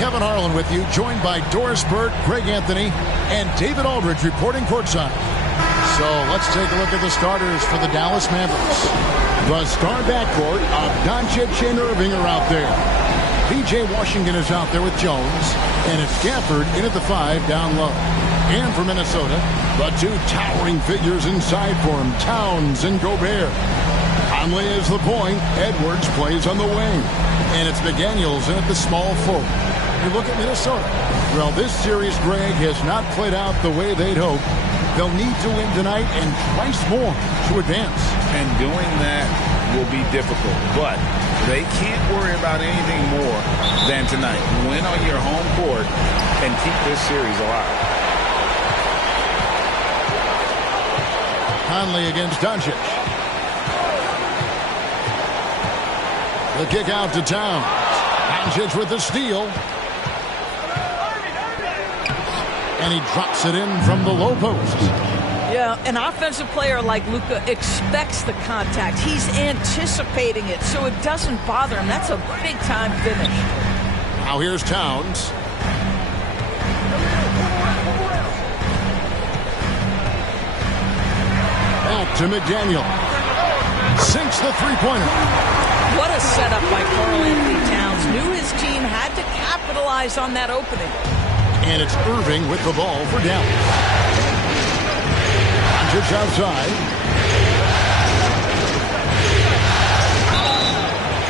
Kevin Harlan with you, joined by Doris Bird, Greg Anthony, and David Aldridge reporting courtside. So let's take a look at the starters for the Dallas Mavericks. The star backcourt of Doncic and Irving are out there. P.J. Washington is out there with Jones, and it's Gafford in at the 5 down low. And for Minnesota, the two towering figures inside for him, Towns and Gobert. Conley is the point. Edwards plays on the wing. And it's McDaniels in at the small forward. You look at Minnesota. Well, this series, Greg, has not played out the way they'd hoped. They'll need to win tonight and twice more to advance. And doing that will be difficult. But they can't worry about anything more than tonight. Win on your home court and keep this series alive. Conley against Doncic. The kick out to Towns. Doncic with the steal. And he drops it in from the low post. Yeah, an offensive player like Luka expects the contact. He's anticipating it, so it doesn't bother him. That's a big-time finish. Now here's Towns. Back to McDaniel. Sinks the three-pointer. What a setup by Karl Anthony Towns. Knew his team had to capitalize on that opening. And it's Irving with the ball for Dallas. Doncic outside.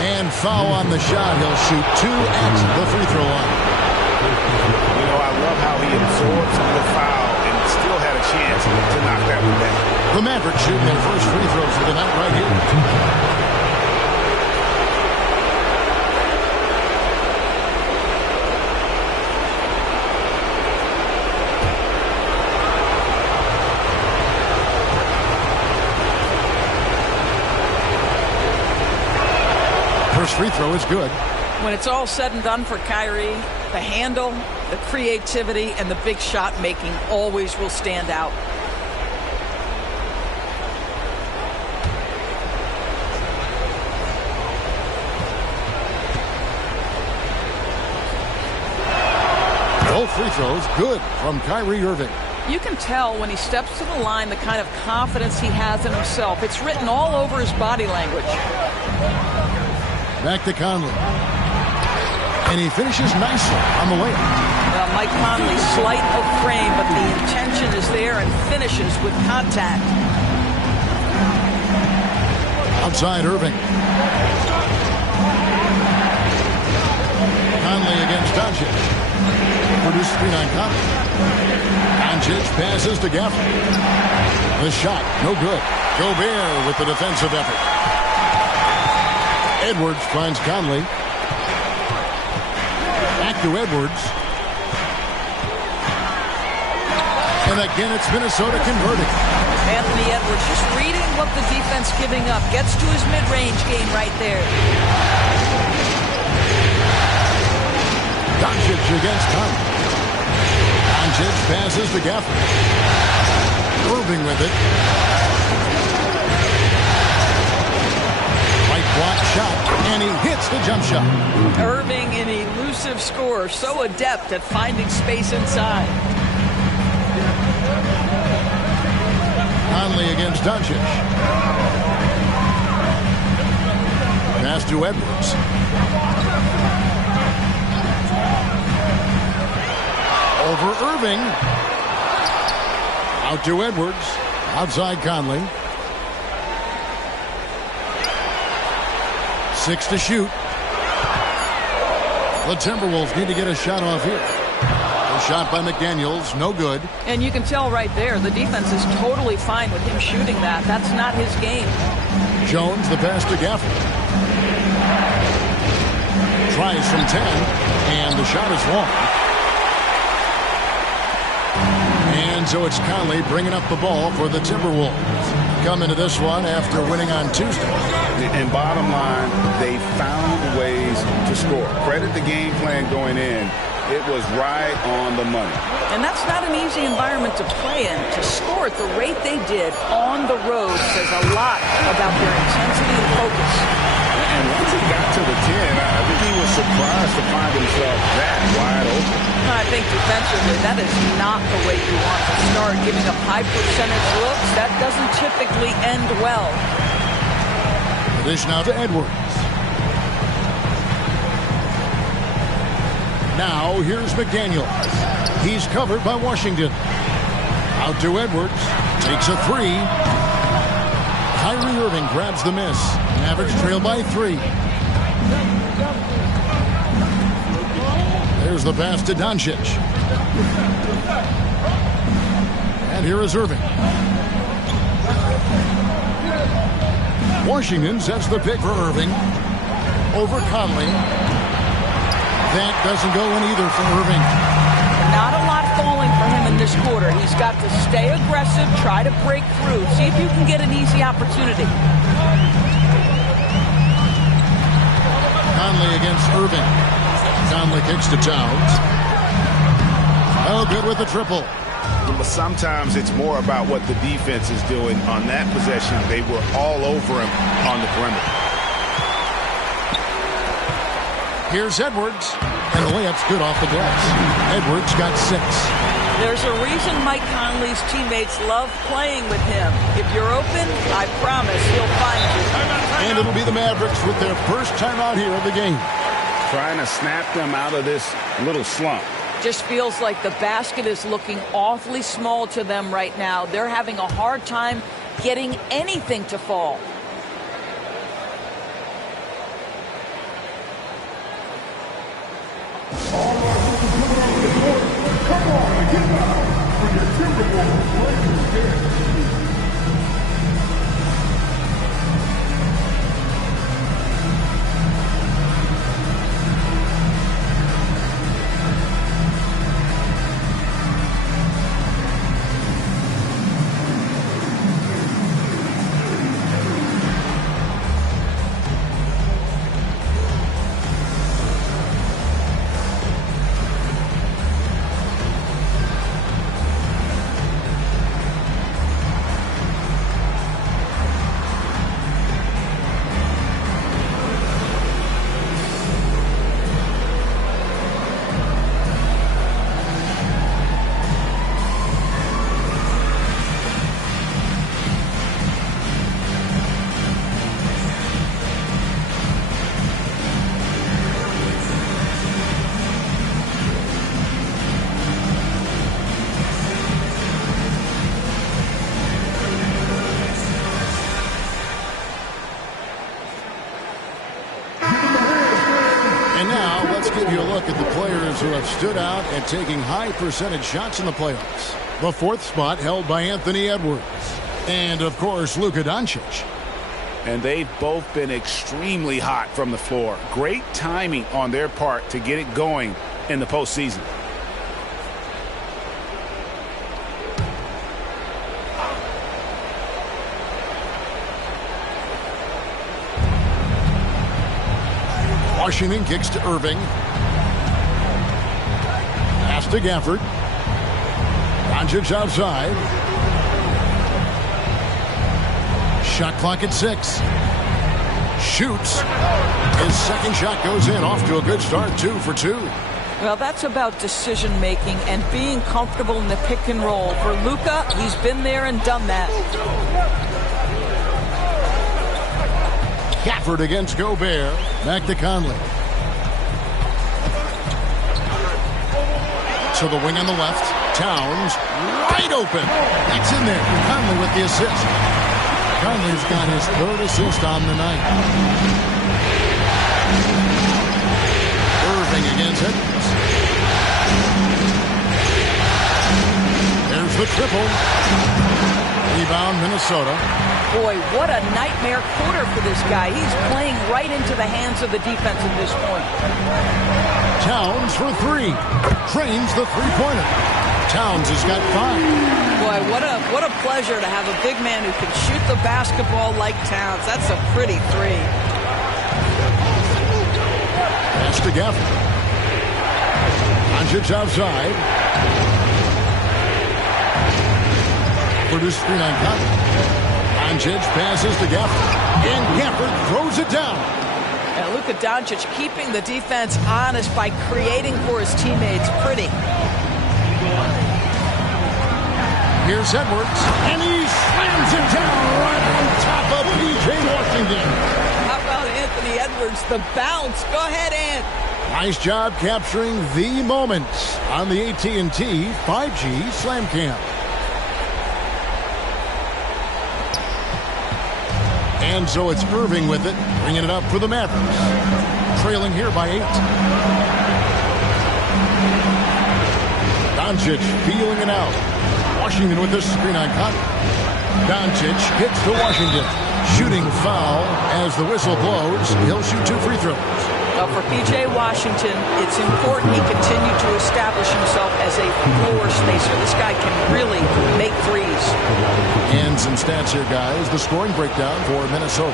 And foul on the shot. He'll shoot 2 at the free throw line. You know, I love how he absorbed the foul and still had a chance to knock that one down. The Mavericks shooting their first free throws of the night right here. First free throw is good. When it's all said and done for Kyrie, the handle, the creativity, and the big shot making always will stand out. Both free throws good from Kyrie Irving. You can tell when he steps to the line the kind of confidence he has in himself. It's written all over his body language. Back to Conley. And he finishes nicely on the layup. Well, Mike Conley, slight of frame, but the intention is there and finishes with contact. Outside Irving. Conley against Doncic. Produced screen on Conley. Doncic passes to Gafford. The shot, no good. Gobert with the defensive effort. Edwards finds Conley. Back to Edwards. And again, it's Minnesota converting. Anthony Edwards just reading what the defense giving up. Gets to his mid-range game right there. Doncic against Conley. Doncic passes to Gafford. Irving with it. Block shot, and he hits the jump shot. Irving, an elusive scorer, so adept at finding space inside. Conley against Doncic. Pass to Edwards. Over Irving. Out to Edwards. Outside Conley. 6 to shoot. The Timberwolves need to get a shot off here. A shot by McDaniels, no good. And you can tell right there, the defense is totally fine with him shooting that. That's not his game. Jones, the pass to Gafford. Tries from 10, and the shot is long. And so it's Conley bringing up the ball for the Timberwolves. Come into this one after winning on Tuesday. And bottom line, they found ways to score. Credit the game plan going in. It was right on the money. And that's not an easy environment to play in. To score at the rate they did on the road says a lot about their intensity and focus. And once he got to the 10, I think he was surprised to find himself that wide defensively. That is not the way you want to start. Giving up high percentage looks, that doesn't typically end well. The dish now to Edwards. Now here's McDaniel. He's covered by Washington. Out to Edwards. Takes a three. Kyrie Irving grabs the miss. Mavericks trail by 3. There's the pass to Doncic. And here is Irving. Washington sets the pick for Irving. Over Conley. That doesn't go in either for Irving. Not a lot falling for him in this quarter. He's got to stay aggressive, try to break through. See if you can get an easy opportunity. Conley against Irving. Conley kicks to Towns. Oh, good with the triple. But sometimes it's more about what the defense is doing. On that possession, they were all over him on the perimeter. Here's Edwards. And the layup's good off the glass. Edwards got 6. There's a reason Mike Conley's teammates love playing with him. If you're open, I promise he'll find you. And it'll be the Mavericks with their first timeout here of the game. Trying to snap them out of this little slump. Just feels like the basket is looking awfully small to them right now. They're having a hard time getting anything to fall. Come on, get down for your Timberwolves Lakers game. Give you a look at the players who have stood out and taking high percentage shots in the playoffs. The 4th spot held by Anthony Edwards. And, of course, Luka Doncic. And they've both been extremely hot from the floor. Great timing on their part to get it going in the postseason. Washington kicks to Irving. Pass to Gafford. Doncic outside. Shot clock at 6. Shoots. His second shot goes in. Off to a good start. 2 for 2. Well, that's about decision making and being comfortable in the pick and roll. For Luka, he's been there and done that. Gafford against Gobert. Back to Conley. To the wing on the left. Towns wide open. That's in there. Conley with the assist. Conley's got his 3rd assist on the night. Irving against Edwards. There's the triple. Rebound Minnesota. Boy, what a nightmare quarter for this guy. He's playing right into the hands of the defense at this point. Towns for 3. Drains the three-pointer. Towns has got 5. Boy, what a pleasure to have a big man who can shoot the basketball like Towns. That's a pretty 3. Pass to Gafford. Doncic outside. For the screen on Conley. Doncic passes to Gafford. And Gafford throws it down. And Luka Doncic keeping the defense honest by creating for his teammates. Pretty. Here's Edwards, and he slams it down right on top of P.J. Washington. How about Anthony Edwards, the bounce? Go ahead, Ant. Nice job capturing the moments on the AT&T 5G Slam Cam. And so it's Irving with it, bringing it up for the Mavericks. Trailing here by 8. Doncic feeling it out. Washington with this screen on Conley. Doncic hits to Washington. Shooting foul as the whistle blows. He'll shoot 2 free throws. Well, for P.J. Washington, it's important he continue to establish himself as a floor spacer. This guy can really make threes. And some stats here, guys. The scoring breakdown for Minnesota.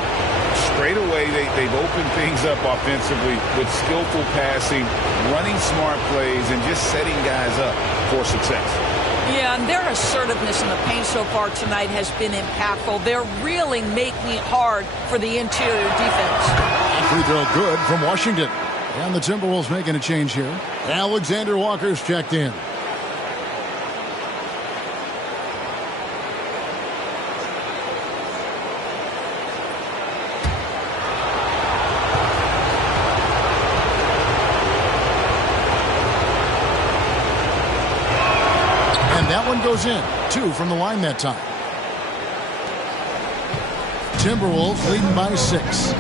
Straight away, they've opened things up offensively with skillful passing, running smart plays, and just setting guys up for success. Yeah, and their assertiveness in the paint so far tonight has been impactful. They're really making it hard for the interior defense. Free throw good from Washington. And the Timberwolves making a change here. Alexander Walker's checked in. And that one goes in. 2 from the line that time. Timberwolves leading by 6.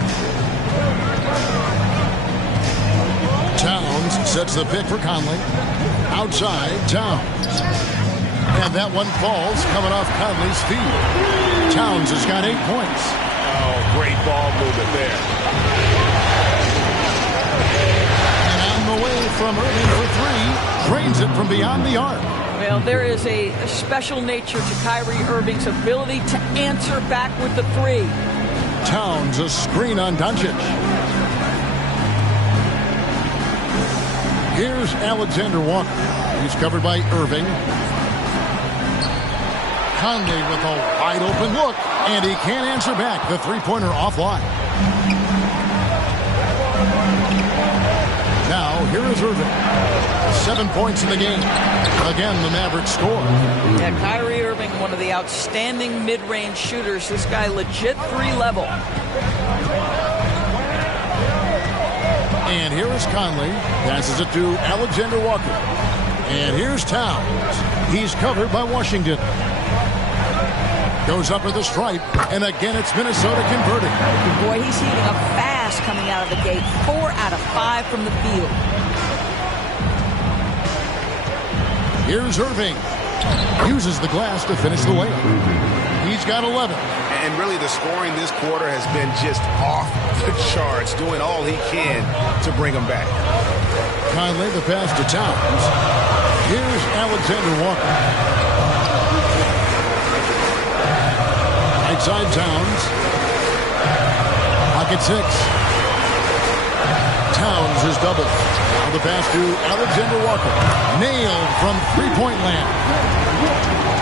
Towns sets the pick for Conley. Outside, Towns. And that one falls coming off Conley's feet. Towns has got 8 points. Oh, great ball movement there. And on the way from Irving for 3. Drains it from beyond the arc. Well, there is a special nature to Kyrie Irving's ability to answer back with the 3. Towns a screen on Doncic. Here's Alexander Walker. He's covered by Irving. Conley with a wide open look, and he can't answer back. The three-pointer offline. Now, here is Irving. 7 points in the game. Again, the Mavericks score. Yeah, Kyrie Irving, one of the outstanding mid-range shooters. This guy legit 3-level. And here is Conley. Passes it to Alexander Walker. And here's Towns. He's covered by Washington. Goes up at the stripe. And again, it's Minnesota converting. Boy, he's heating up fast coming out of the gate. 4 out of 5 from the field. Here's Irving. Uses the glass to finish the layup. He's got 11. And really the scoring this quarter has been just off the charts, doing all he can to bring them back. Conley the pass to Towns. Here's Alexander Walker. Right side Towns. Pocket 6. Towns is doubled. Now the pass to Alexander Walker. Nailed from three-point land.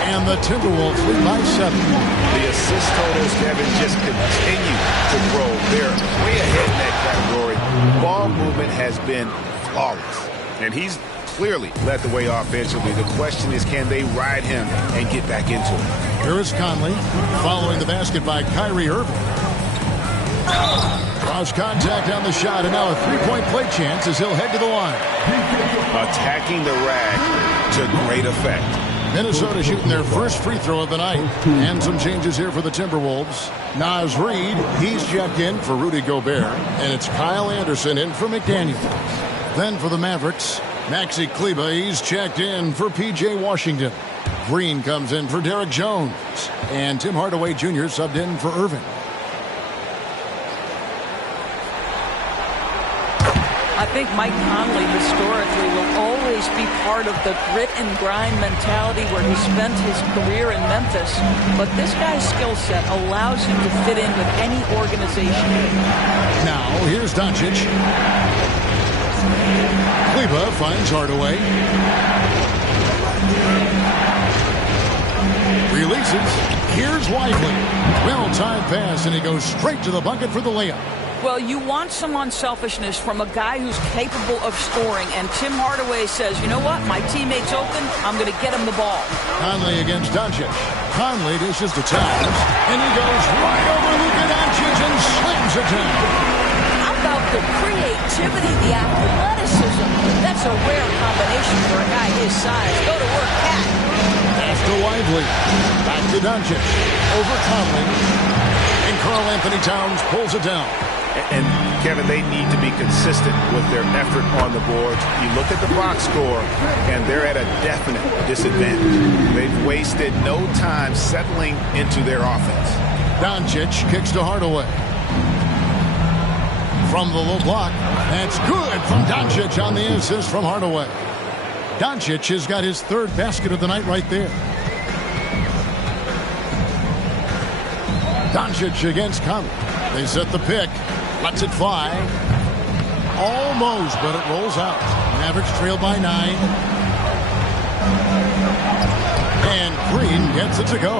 And the Timberwolves lead by 7. The assist totals, Kevin, just continue to grow. They're way ahead in that category. Ball movement has been flawless. And he's clearly led the way offensively. The question is, can they ride him and get back into it? Here is Conley following the basket by Kyrie Irving. Cross contact on the shot, and now a three-point play chance as he'll head to the line. Attacking the rack to great effect. Minnesota shooting their first free throw of the night. And some changes here for the Timberwolves. Naz Reid, he's checked in for Rudy Gobert. And it's Kyle Anderson in for McDaniel. Then for the Mavericks, Maxi Kleber, he's checked in for P.J. Washington. Green comes in for Derek Jones. And Tim Hardaway Jr. subbed in for Irving. I think Mike Conley historically will always be part of the grit and grind mentality where he spent his career in Memphis. But this guy's skill set allows him to fit in with any organization. Now, here's Doncic. Kleber finds Hardaway. Releases. Here's Lively. Well-timed pass, and he goes straight to the bucket for the layup. Well, you want some unselfishness from a guy who's capable of scoring, and Tim Hardaway says, you know what, my teammate's open, I'm going to get him the ball. Conley against Doncic. Conley dishes to Towns, and he goes right over Luka Doncic and slams it down. How about the creativity, the athleticism? That's a rare combination for a guy his size. Go to work, Cat. Pass to Lively. Back to Doncic. Over Conley. And Karl Anthony Towns pulls it down. And, Kevin, they need to be consistent with their effort on the boards. You look at the box score, and they're at a definite disadvantage. They've wasted no time settling into their offense. Doncic kicks to Hardaway. From the low block. That's good from Doncic on the assist from Hardaway. Doncic has got his third basket of the night right there. Doncic against Conley. They set the pick. Lets it fly. Almost, but it rolls out. Mavericks trail by 9. And Green gets it to go.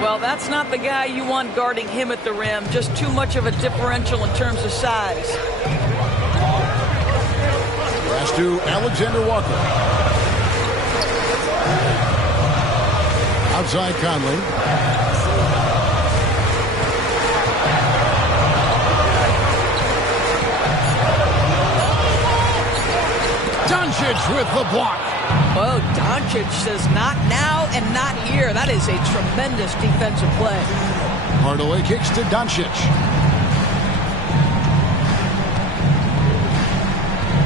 Well, that's not the guy you want guarding him at the rim. Just too much of a differential in terms of size. Pass to Alexander Walker. Outside Conley. Doncic with the block. Oh, Doncic says not now and not here. That is a tremendous defensive play. Hardaway kicks to Doncic.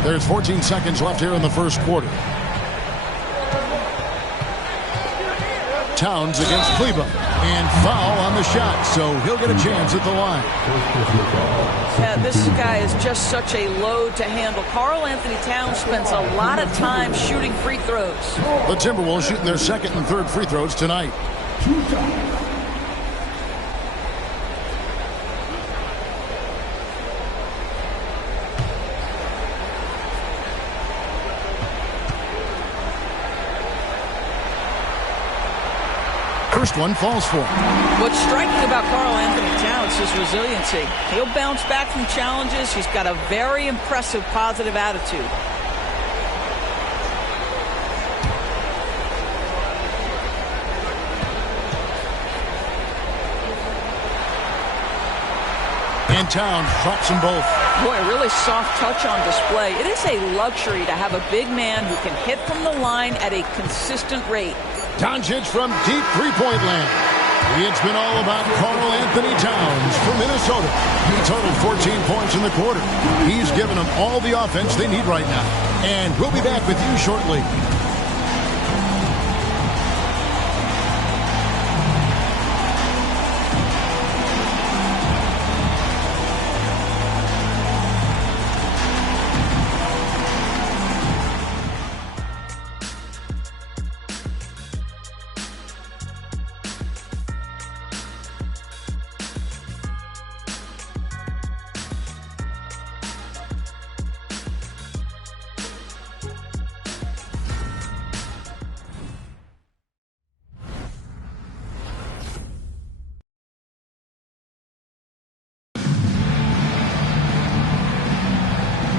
There's 14 seconds left here in the first quarter. Towns against Kleber. And foul on the shot, so he'll get a chance at the line. Yeah, this guy is just such a load to handle. Karl Anthony Towns spends a lot of time shooting free throws. The Timberwolves shooting their second and third free throws tonight. First one falls for him. What's striking about Karl Anthony Towns is resiliency. He'll bounce back from challenges. He's got a very impressive positive attitude. And Towns drops them both. Boy, a really soft touch on display. It is a luxury to have a big man who can hit from the line at a consistent rate. Doncic from deep three-point land. It's been all about Karl Anthony Towns from Minnesota. He totaled 14 points in the quarter. He's given them all the offense they need right now. And we'll be back with you shortly.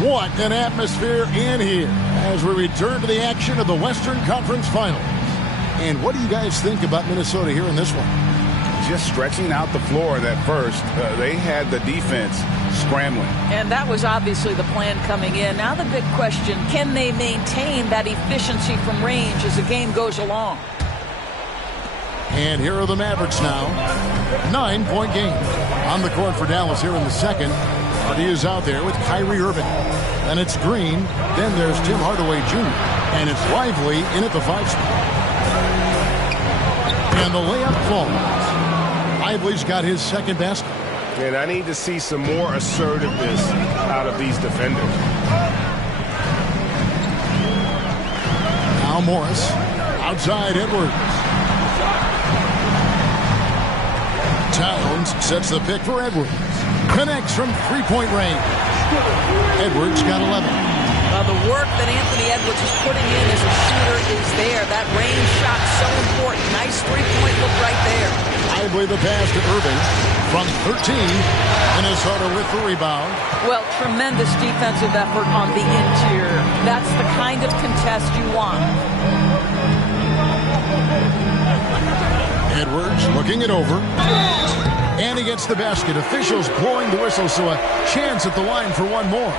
What an atmosphere in here as we return to the action of the Western Conference Finals. And what do you guys think about Minnesota here in this one? Just stretching out the floor that first. They had the defense scrambling. And that was obviously the plan coming in. Now the big question, can they maintain that efficiency from range as the game goes along? And here are the Mavericks now. 9-point game. On the court for Dallas here in the second. Hardy is out there with Kyrie Irving. Then it's Green. Then there's Tim Hardaway Jr. And it's Lively in at the 5 spot. And the layup falls. Lively's got his second basket. And I need to see some more assertiveness out of these defenders. Now Morris. Outside Edwards. Towns sets the pick for Edwards. Connects from three-point range. Edwards got 11. The work that Anthony Edwards is putting in as a shooter is there. That range shot so important. Nice three-point look right there. Lively the pass to Irving. From 13, Minnesota with the rebound. Well, tremendous defensive effort on the interior. That's the kind of contest you want. Edwards looking it over. And he gets the basket. Officials blowing the whistle, so a chance at the line for one more.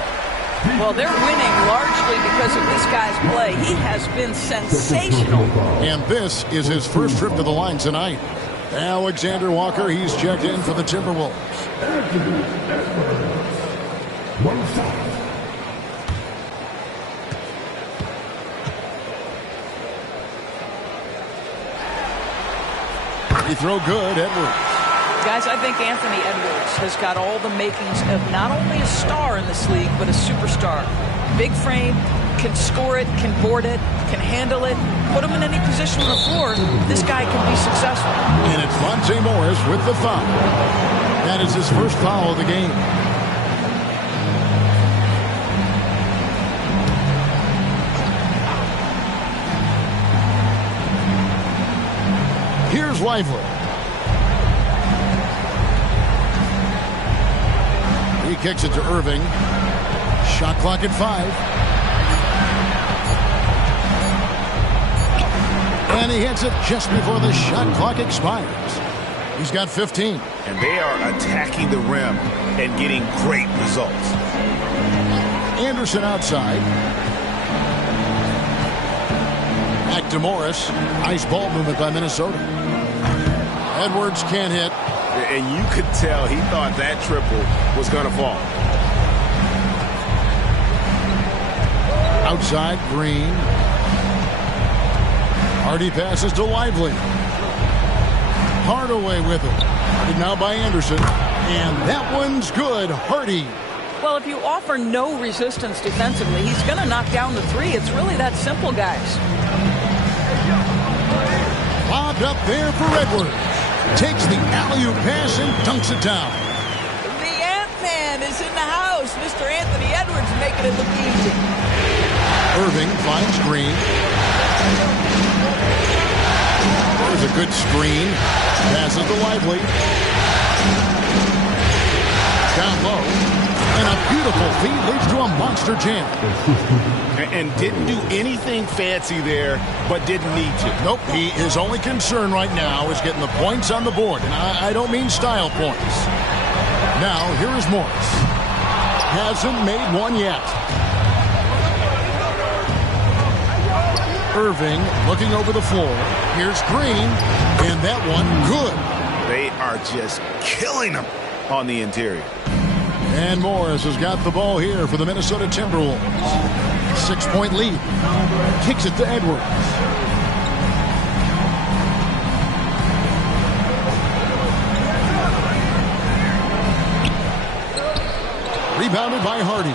Well, they're winning largely because of this guy's play. He has been sensational. And this is his first trip to the line tonight. Alexander Walker, he's checked in for the Timberwolves. One foul. Free throw good, Edwards. Guys, I think Anthony Edwards has got all the makings of not only a star in this league, but a superstar. Big frame, can score it, can board it, can handle it. Put him in any position on the floor, this guy can be successful. And it's Monte Morris with the foul. That is his first foul of the game. Here's Lively. He kicks it to Irving. Shot clock at 5. And he hits it just before the shot clock expires. He's got 15. And they are attacking the rim and getting great results. Anderson outside. Back to Morris. Nice ball movement by Minnesota. Edwards can't hit. And you could tell he thought that triple was going to fall. Outside, Green. Hardy passes to Lively. Hardaway with it. Guarded now by Anderson. And that one's good. Hardy. Well, if you offer no resistance defensively, he's going to knock down the three. It's really that simple, guys. Lobbed up there for Edwards. Takes the alley-oop pass and dunks it down. The Ant-Man is in the house. Mr. Anthony Edwards making it look easy. Irving finds Green. There's a good screen. Passes to Lively. Down low. And a beautiful feed leads to a monster jam. And didn't do anything fancy there, but didn't need to. Nope, his only concern right now is getting the points on the board. And I don't mean style points. Now, here is Morris. Hasn't made one yet. Irving looking over the floor. Here's Green. And that one good. They are just killing them on the interior. And Morris has got the ball here for the Minnesota Timberwolves. 6-point lead. Kicks it to Edwards. Rebounded by Hardy.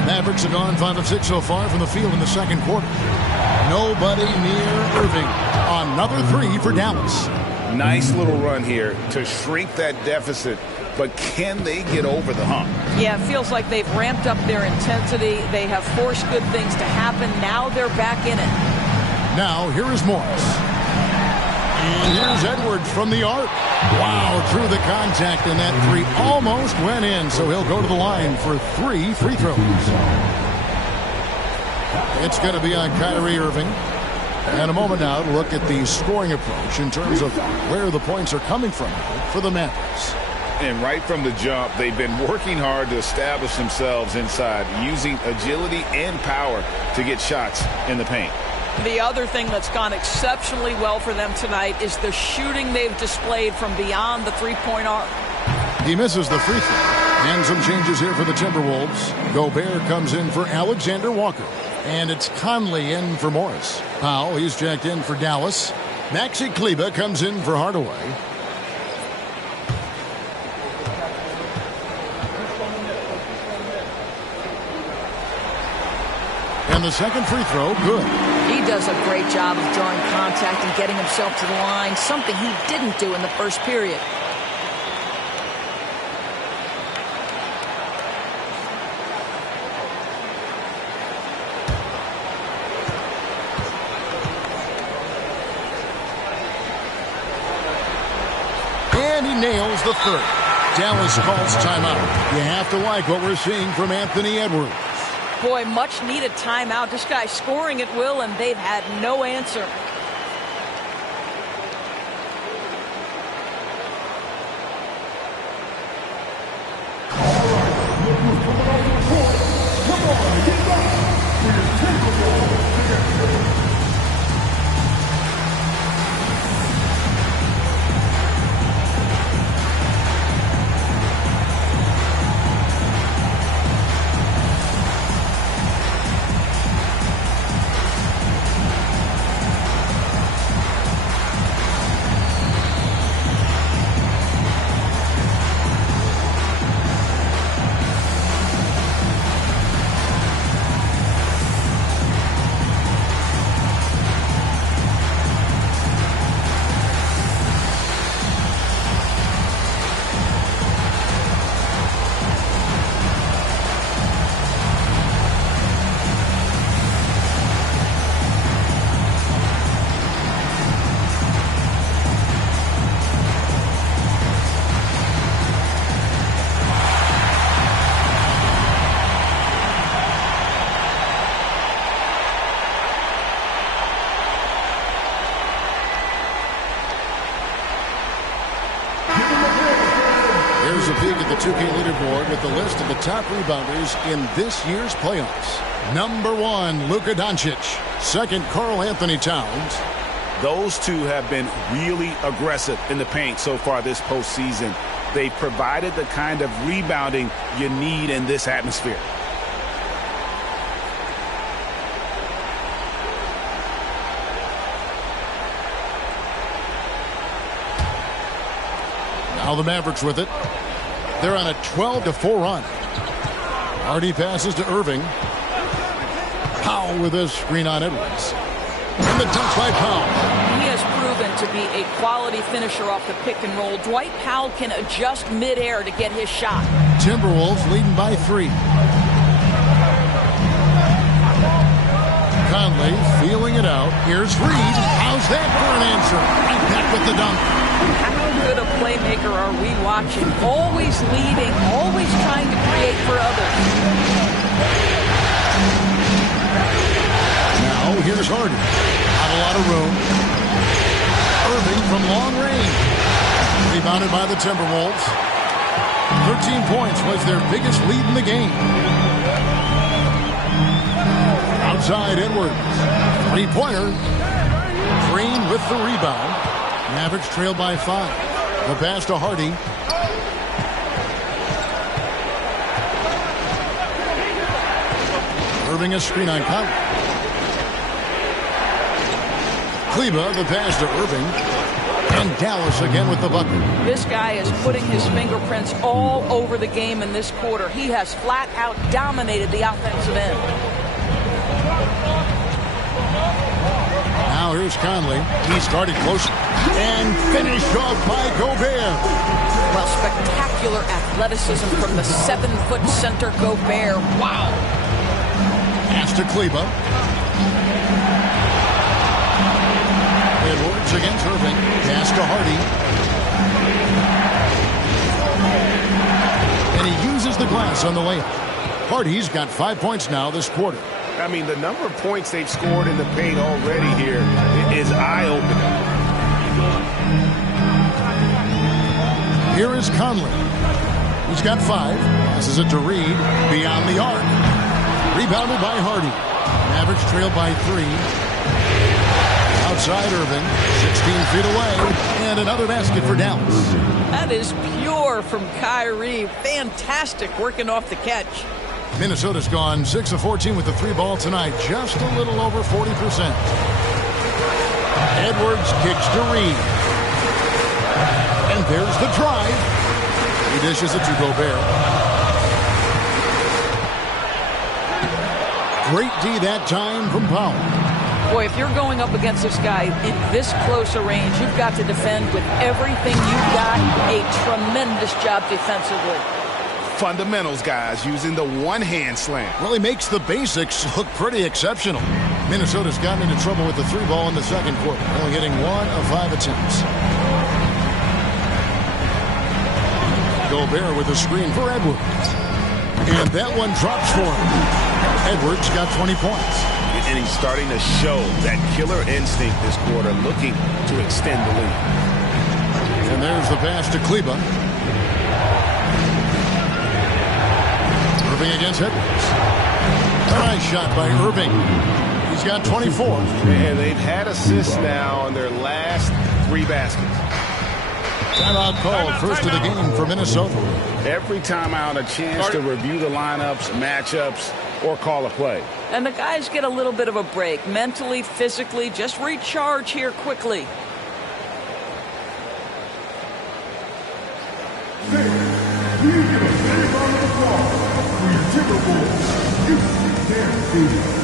The Mavericks have gone 5 of 6 so far from the field in the second quarter. Nobody near Irving. Another 3 for Dallas. Nice little run here to shrink that deficit, but can they get over the hump? Yeah, it feels like they've ramped up their intensity. They have forced good things to happen. Now they're back in it. Now, here is Morris. And here's Edwards from the arc. Wow, through the contact, and that 3 almost went in, so he'll go to the line for 3 free throws. It's going to be on Kyrie Irving. And a moment now to look at the scoring approach in terms of where the points are coming from for the Mavericks. And right from the jump, they've been working hard to establish themselves inside, using agility and power to get shots in the paint. The other thing that's gone exceptionally well for them tonight is the shooting they've displayed from beyond the three-point arc. He misses the free throw. And some changes here for the Timberwolves. Gobert comes in for Alexander Walker. And it's Conley in for Morris. Powell, he's checked in for Dallas. Maxi Kleber comes in for Hardaway. And the second free throw, good. He does a great job of drawing contact and getting himself to the line, something he didn't do in the first period. he nails the third. Dallas calls timeout. You have to like what we're seeing from Anthony Edwards. Boy, much needed timeout. This guy's scoring at will, and they've had no answer. Here's a peek at the 2K leaderboard with the list of the top rebounders in this year's playoffs. Number 1, Luka Doncic. Second, Karl Anthony Towns. Those two have been really aggressive in the paint so far this postseason. They've provided the kind of rebounding you need in this atmosphere. Now the Mavericks with it. They're on a 12-4 run. Hardy passes to Irving. Powell with a screen on Edwards. And the dunk by Powell. He has proven to be a quality finisher off the pick and roll. Dwight Powell can adjust midair to get his shot. Timberwolves leading by 3. Conley feeling it out. Here's Reed. How's that for an answer? Right back with the dunk. How good a playmaker are we watching? Always leading, always trying to create for others. Now here's Hardy. Not a lot of room. Irving from long range. Rebounded by the Timberwolves. 13 points was their biggest lead in the game. Outside Edwards. Three-pointer. Green with the rebound. Mavericks trail by 5. The pass to Hardy. Irving a screen on Conley. Kleba, the pass to Irving. And Dallas again with the bucket. This guy is putting his fingerprints all over the game in this quarter. He has flat out dominated the offensive end. Now here's Conley. He started close and finished off by Gobert. Well, spectacular athleticism from the 7-foot center Gobert. Wow. Pass to Kleba. Edwards against Irving. Pass to Hardy. And he uses the glass on the layup. Hardy's got 5 points now this quarter. I mean, the number of points they've scored in the paint already here is eye-opening. Here is Conley. He's got 5. Passes it to Reed. Beyond the arc. Rebounded by Hardy. Mavericks trail by 3. Outside Irving. 16 feet away. And another basket for Dallas. That is pure from Kyrie. Fantastic working off the catch. Minnesota's gone 6 of 14 with the 3-ball tonight. Just a little over 40%. Edwards kicks to Reed. And there's the drive. He dishes it to Gobert. Great D that time from Powell. Boy, if you're going up against this guy in this close a range, you've got to defend with everything you've got. A tremendous job defensively. Fundamentals, guys, using the one-hand slam. Well, he makes the basics look pretty exceptional. Minnesota's gotten into trouble with the 3-ball in the second quarter, only hitting 1 of 5 attempts. Gobert with a screen for Edwards. And that one drops for him. Edwards got 20 points. And he's starting to show that killer instinct this quarter, looking to extend the lead. And there's the pass to Kleba. Irving against Edwards. A nice shot by Irving. He's got 24. And they've had assists now on their last 3 baskets. Timeout called, first of the game for Minnesota. Every timeout, a chance to review the lineups, matchups, or call a play. And the guys get a little bit of a break, mentally, physically. Just recharge here quickly. You get a big round of applause for your Timberwolves. You can't beat it.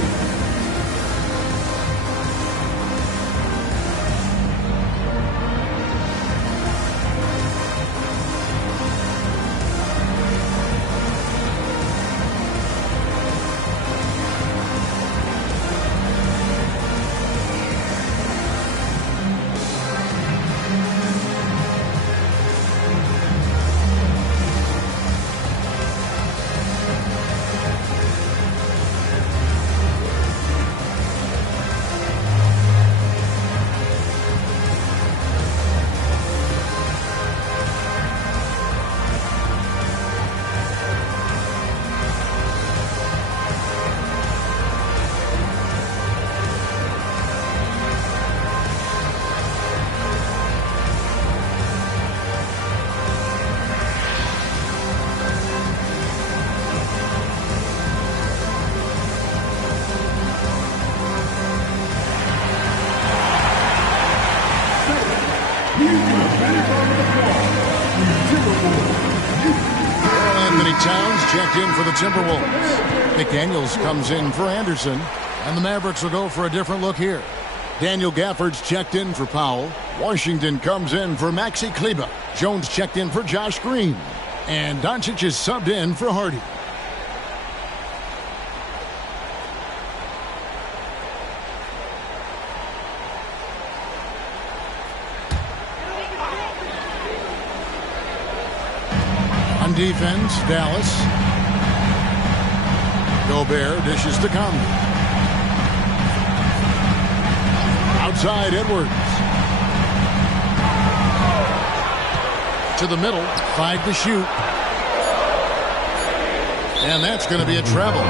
Checked in for the Timberwolves. McDaniels comes in for Anderson. And the Mavericks will go for a different look here. Daniel Gafford's checked in for Powell. Washington comes in for Maxi Kleba. Jones checked in for Josh Green. And Doncic is subbed in for Hardy. On defense, Dallas. Gobert dishes to Conley. Outside, Edwards. To the middle, 5 to shoot. And that's going to be a travel.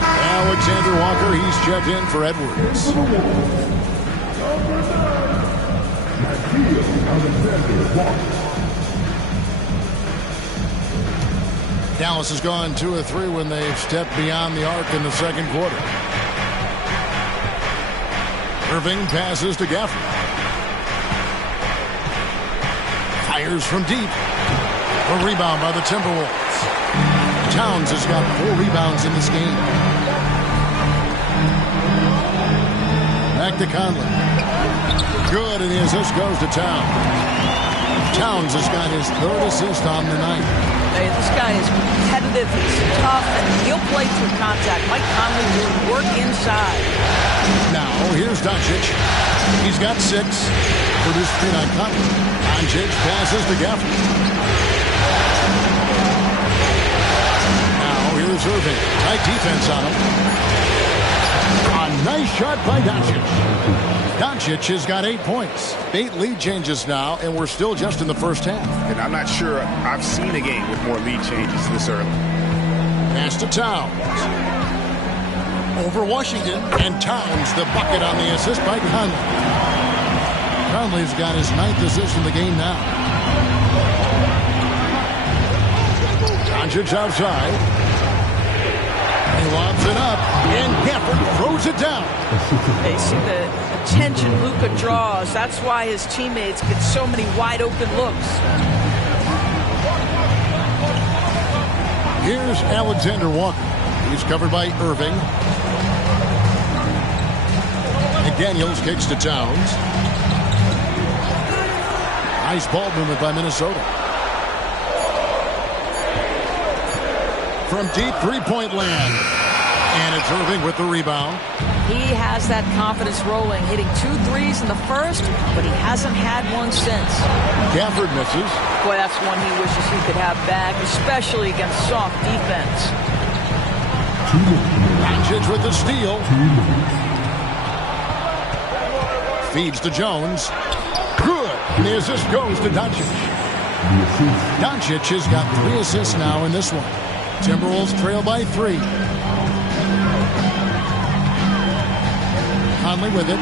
Alexander Walker, he's checked in for Edwards. Alexander Walker. Dallas has gone 2 of 3 when they've stepped beyond the arc in the second quarter. Irving passes to Gafford. Fires from deep. A rebound by the Timberwolves. Towns has got 4 rebounds in this game. Back to Conley. Good, and the assist goes to Towns. Towns has got his 3rd assist on the night. Hey, this guy is competitive, he's tough, and he'll play through contact. Mike Conley will work inside. Now, here's Doncic. He's got 6. Produced 3 on Conley. Doncic passes to Gafford. Now, here's Irving. Tight defense on him. A nice shot by Doncic. Doncic has got 8 points. 8 lead changes now, and we're still just in the first half. And I'm not sure I've seen a game with more lead changes this early. Pass to Towns. Over Washington, and Towns the bucket on the assist by Conley. Conley's got his 9th assist in the game now. Doncic outside. He lobs it up, and Gafford throws it down. They see the attention Luka draws. That's why his teammates get so many wide open looks. Here's Alexander Walker. He's covered by Irving. McDaniels kicks to Towns. Nice ball movement by Minnesota. From deep 3-point land. And it's Irving with the rebound. He has that confidence rolling, hitting 2 threes in the first, but he hasn't had one since. Gafford misses. Boy, that's one he wishes he could have back, especially against soft defense. Doncic with the steal. Feeds to Jones. Good. And the assist goes to Doncic. Doncic has got 3 assists now in this one. Timberwolves trail by 3. Conley with it.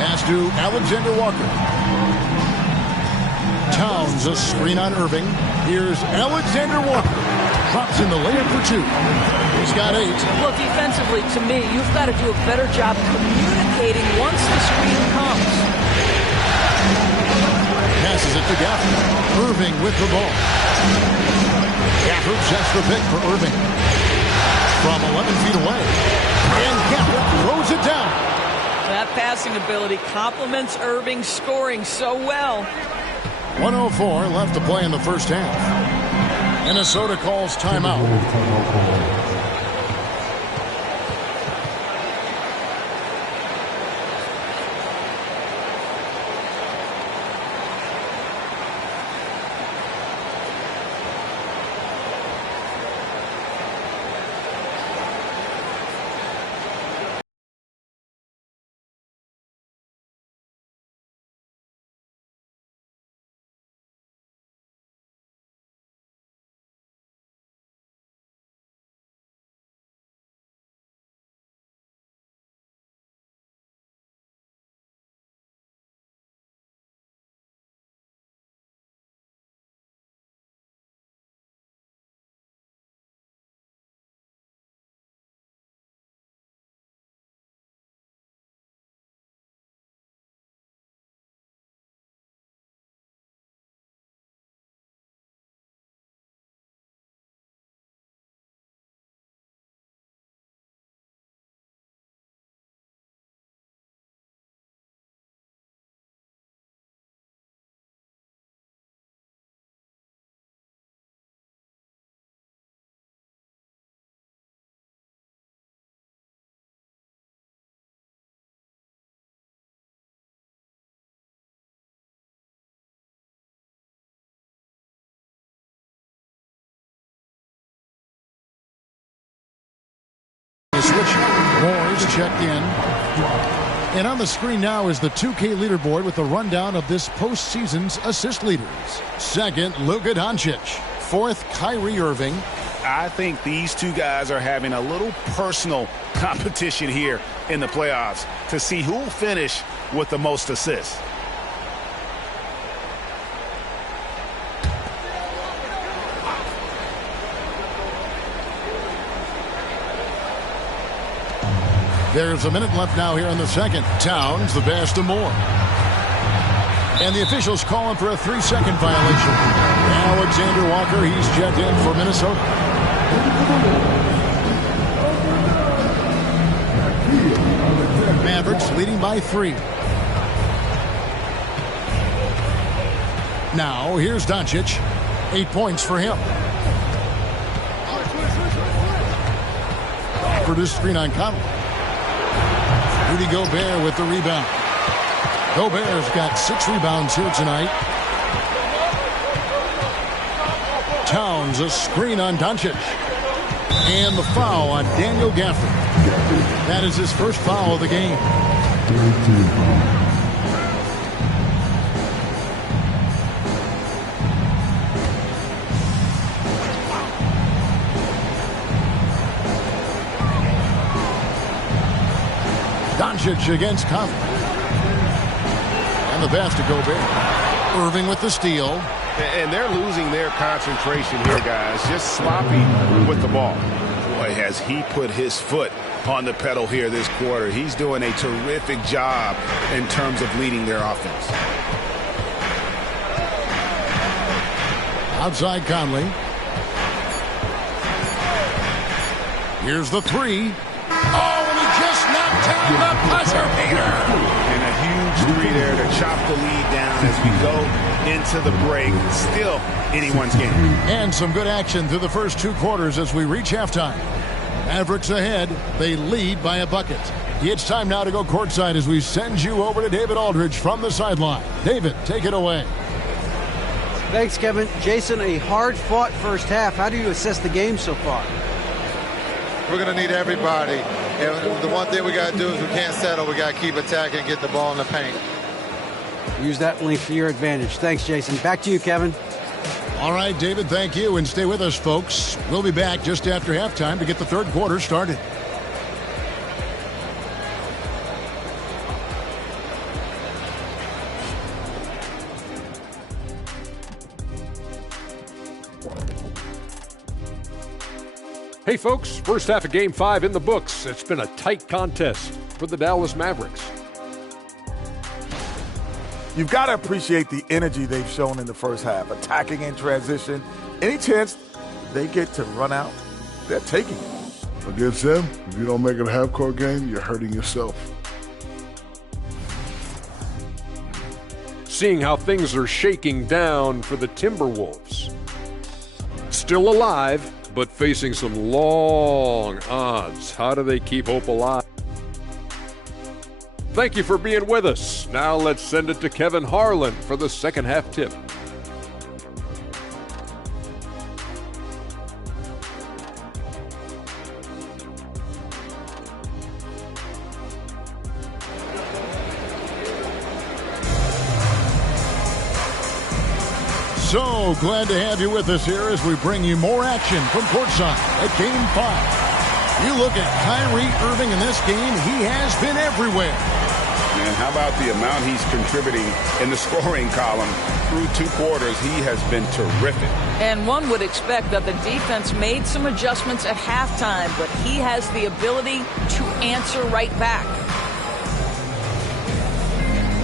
Pass to Alexander Walker. Towns a screen on Irving. Here's Alexander Walker. Drops in the layup for 2. He's got 8. Well, defensively, to me, you've got to do a better job communicating once the screen comes. Passes it to Gafford. Irving with the ball. Gafford sets the pick for Irving. From 11 feet away. And Gafford throws it down. That passing ability complements Irving's scoring so well. 1:04 left to play in the first half. Minnesota calls timeout. Switch. Wars checked in. And on the screen now is the 2K leaderboard with the rundown of this postseason's assist leaders. Second, Luka Doncic. Fourth, Kyrie Irving. I think these two guys are having a little personal competition here in the playoffs to see who will finish with the most assists. There's a minute left now here in the second. Towns, the pass to Moore. And the officials calling for a 3-second violation. Alexander Walker, he's checked in for Minnesota. Mavericks leading by 3. Now, here's Doncic. 8 points for him. Produced screen on Conley. Rudy Gobert with the rebound. Gobert's got 6 rebounds here tonight. Towns a screen on Doncic. And the foul on Daniel Gafford. That is his first foul of the game. Doncic against Conley. And the pass to Gobert. Irving with the steal. And they're losing their concentration here, guys. Just sloppy with the ball. Boy, has he put his foot on the pedal here this quarter. He's doing a terrific job in terms of leading their offense. Outside Conley. Here's the 3. Oh, and he just knocked down the buzzer beater. And a huge 3 there to chop the lead down as we go into the break. Still anyone's game. And some good action through the first 2 quarters as we reach halftime. Mavericks ahead. They lead by a bucket. It's time now to go courtside as we send you over to David Aldridge from the sideline. David, take it away. Thanks, Kevin. Jason, a hard-fought first half. How do you assess the game so far? We're going to need everybody. And the one thing we got to do is we can't settle. We got to keep attacking and get the ball in the paint. Use that length for your advantage. Thanks, Jason. Back to you, Kevin. All right, David, thank you. And stay with us, folks. We'll be back just after halftime to get the third quarter started. Hey folks, first half of Game 5 in the books. It's been a tight contest for the Dallas Mavericks. You've got to appreciate the energy they've shown in the first half, attacking in transition. Any chance they get to run out, they're taking it. Against them, if you don't make it a half-court game, you're hurting yourself. Seeing how things are shaking down for the Timberwolves. Still alive, but facing some long odds. How do they keep hope alive? Thank you for being with us. Now let's send it to Kevin Harlan for the second half tip. So glad to have you with us here as we bring you more action from courtside at Game 5. You look at Kyrie Irving in this game, he has been everywhere. Man, how about the amount he's contributing in the scoring column? Through 2 quarters, he has been terrific. And one would expect that the defense made some adjustments at halftime, but he has the ability to answer right back.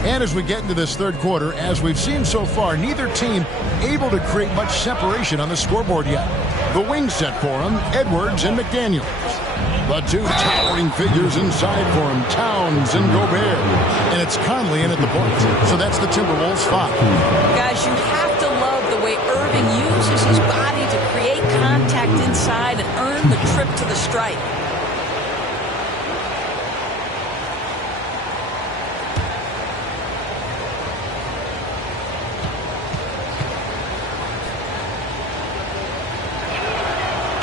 And as we get into this third quarter, as we've seen so far, neither team able to create much separation on the scoreboard yet. The wing set for him, Edwards and McDaniels. The two towering figures inside for him, Towns and Gobert. And it's Conley in at the point. So that's the Timberwolves 5. Guys, you have to love the way Irving uses his body to create contact inside and earn the trip to the stripe.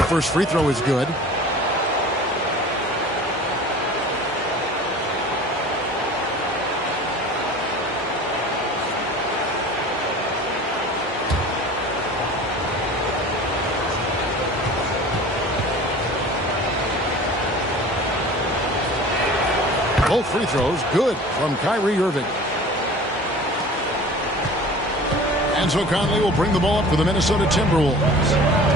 First free throw is good. Both free throws good from Kyrie Irving. And so Conley will bring the ball up for the Minnesota Timberwolves.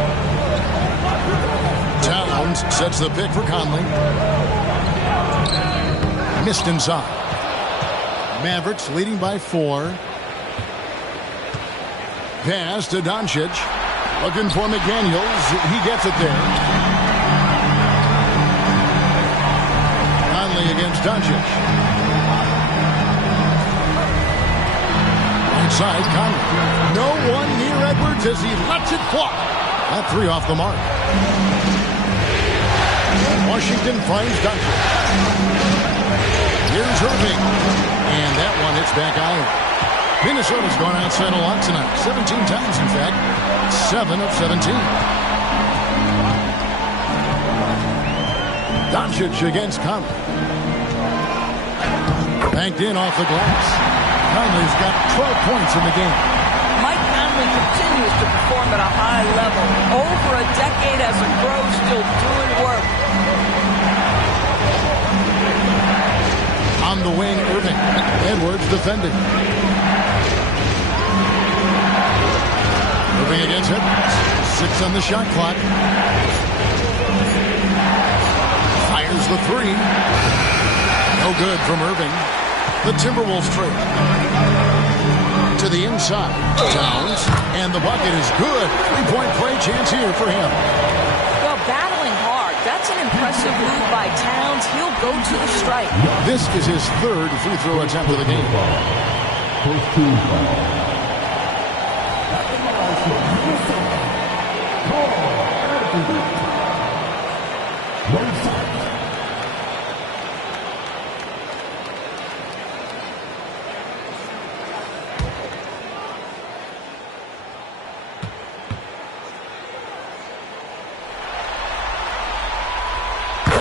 Towns sets the pick for Conley. Missed inside. Mavericks leading by 4. Pass to Doncic. Looking for McDaniels. He gets it there. Conley against Doncic. Right side, Conley. No one near Edwards as he lets it fly. That 3 off the mark. Washington finds Doncic. Here's Irving. And that one hits back iron. Minnesota's gone outside a lot tonight. 17 times, in fact. 7 of 17. Doncic against Conley. Banked in off the glass. Conley's got 12 points in the game. Mike Conley continues to perform at a high level. Over a decade as a pro, still doing work. On the wing, Irving. Edwards defending. Irving against Edwards. 6 on the shot clock. Fires the 3. No good from Irving. The Timberwolves trail. To the inside. Towns. And the bucket is good. 3-point play chance here for him. Well, battling hard. That's an impressive move by Towns. He'll go to the stripe. This is his 3rd free throw attempt of the game.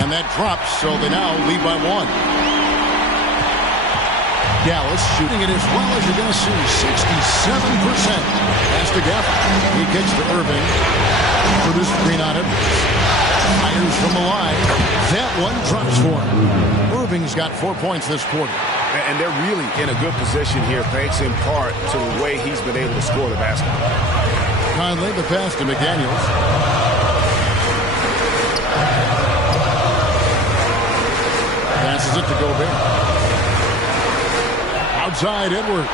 And that drops, so they now lead by 1. Dallas shooting it as well as you're going to see. 67%. Pass to Gafford. He gets to Irving. For the screen on it. Fires from the line. That one drops for him. Irving's got 4 points this quarter. And they're really in a good position here, thanks in part to the way he's been able to score the basketball. Conley, the pass to McDaniels. Passes it to Gobert. Outside Edwards.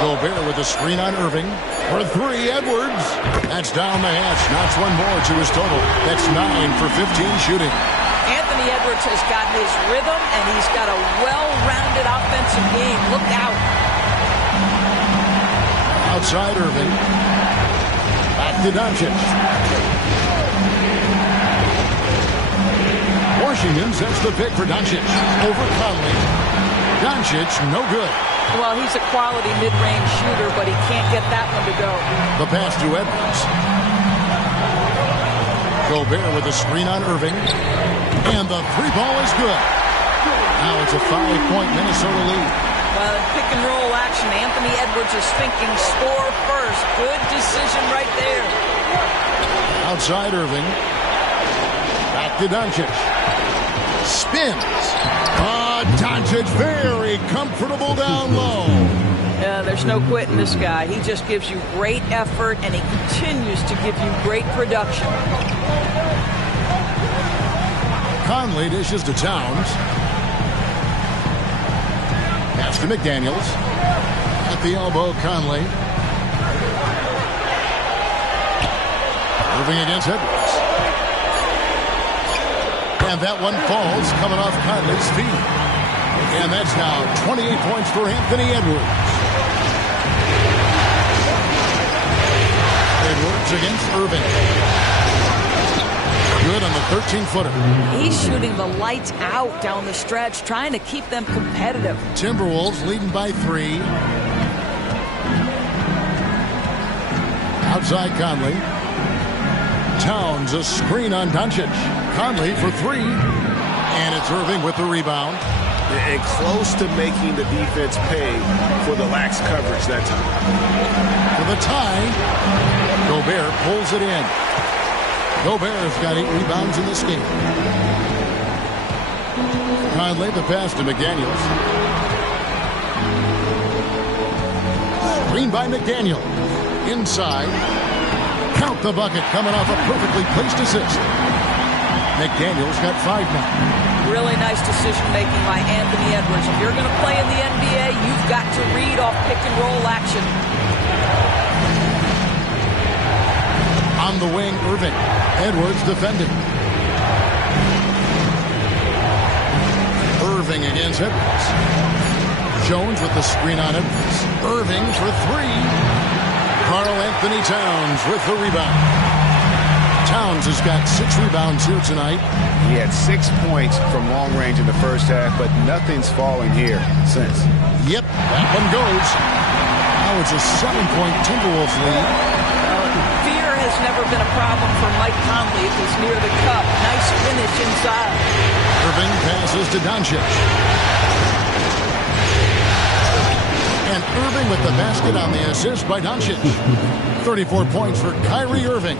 Gobert with a screen on Irving. For 3, Edwards. That's down the hatch. Knocks one more to his total. That's 9 for 15 shooting. Anthony Edwards has got his rhythm, and he's got a well-rounded offensive game. Look out. Outside Irving. Back to Doncic. Washington sets the pick for Doncic. Over Conley. Doncic, no good. Well, he's a quality mid-range shooter, but he can't get that one to go. The pass to Edwards. Gobert with a screen on Irving. And the 3-ball is good. Now it's a 5-point Minnesota lead. Well, in pick-and-roll action, Anthony Edwards is thinking score first. Good decision right there. Outside Irving. Back to Doncic. Spins. Doncic very comfortable down low. There's no quitting this guy. He just gives you great effort, and he continues to give you great production. Conley dishes to Towns. Pass to McDaniels. At the elbow, Conley. Irving against Edwards. And that one falls, coming off Conley's feet. And that's now 28 points for Anthony Edwards. Edwards against Irving. Good on the 13-footer. He's shooting the lights out down the stretch, trying to keep them competitive. Timberwolves leading by 3. Outside Conley. Towns a screen on Doncic. Conley for 3. And it's Irving with the rebound. And close to making the defense pay for the lax coverage that time. For the tie, Gobert pulls it in. Gobert's got 8 rebounds in this game. Conley, the pass to McDaniels. Screen by McDaniel. Inside. Count the bucket coming off a perfectly placed assist. McDaniel's got 5 now. Really nice decision-making by Anthony Edwards. If you're going to play in the NBA, you've got to read off pick-and-roll action. On the wing, Irving. Edwards defending. Irving against Edwards. Jones with the screen on Edwards. Irving for 3. Karl Anthony Towns with the rebound. Towns has got 6 rebounds here tonight. He had 6 points from long range in the first half, but nothing's falling here since. Yep, that one goes. Now it's a 7-point Timberwolves lead. Fear has never been a problem for Mike Conley if he's near the cup. Nice finish inside. Irving passes to Doncic. And Irving with the basket on the assist by Doncic. 34 points for Kyrie Irving.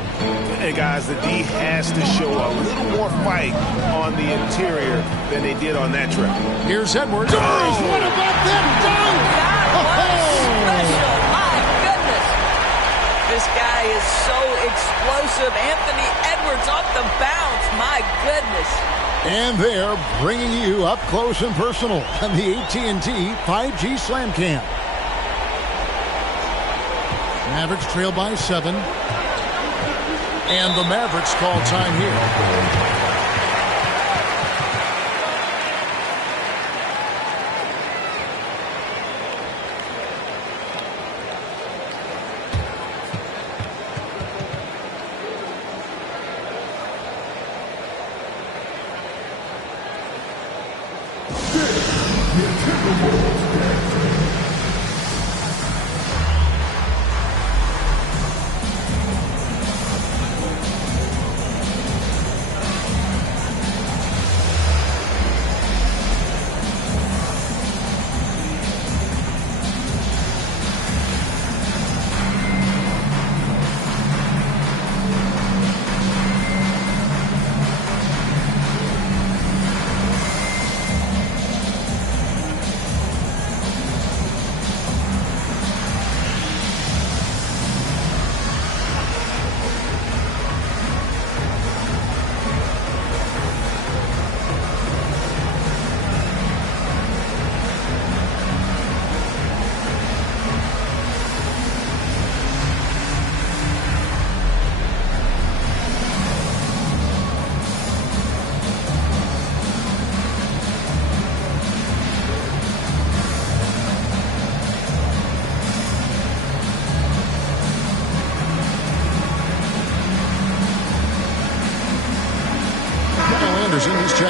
Hey guys, the D has to show a little more fight on the interior than they did on that trip. Here's Edwards. What about that dunk? What a special. My goodness. This guy is so explosive. Anthony Edwards off the bounce. My goodness. And they're bringing you up close and personal on the AT&T 5G Slam Cam. Mavericks trail by 7. And the Mavericks call time here.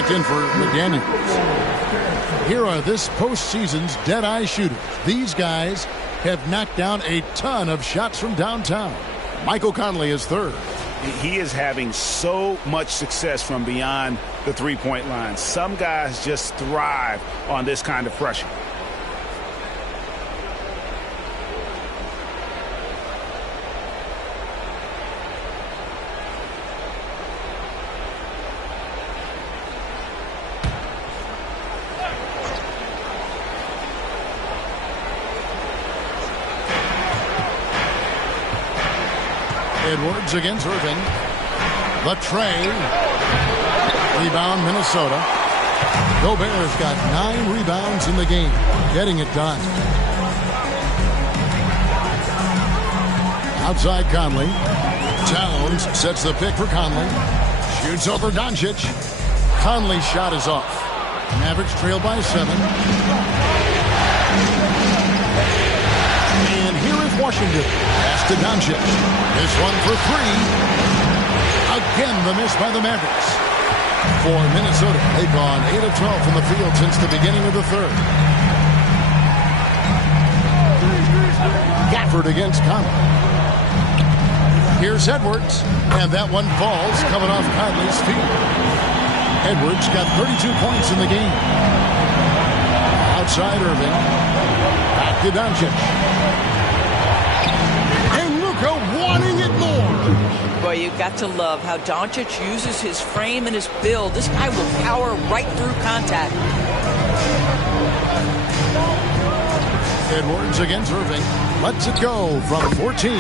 checked in for McDaniels. Here are this postseason's dead-eye shooters. These guys have knocked down a ton of shots from downtown. Michael Conley is third. He is having so much success from beyond the three-point line. Some guys just thrive on this kind of pressure. Edwards against Irving. The tray. Rebound, Minnesota. Gobert's got 9 rebounds in the game. Getting it done. Outside Conley. Towns sets the pick for Conley. Shoots over Doncic. Conley's shot is off. Mavericks trail by 7. And here is Washington. Pass to Doncic. This one for 3. Again, the miss by the Mavericks. For Minnesota, they've gone 8 of 12 from the field since the beginning of the third. Gafford against Conley. Here's Edwards. And that one falls, coming off Conley's feet. Edwards got 32 points in the game. Outside Irving. Back to Doncic. Wanting it more. Boy, you got to love how Doncic uses his frame and his build. This guy will power right through contact. Edwards against Irving. Lets it go from 14.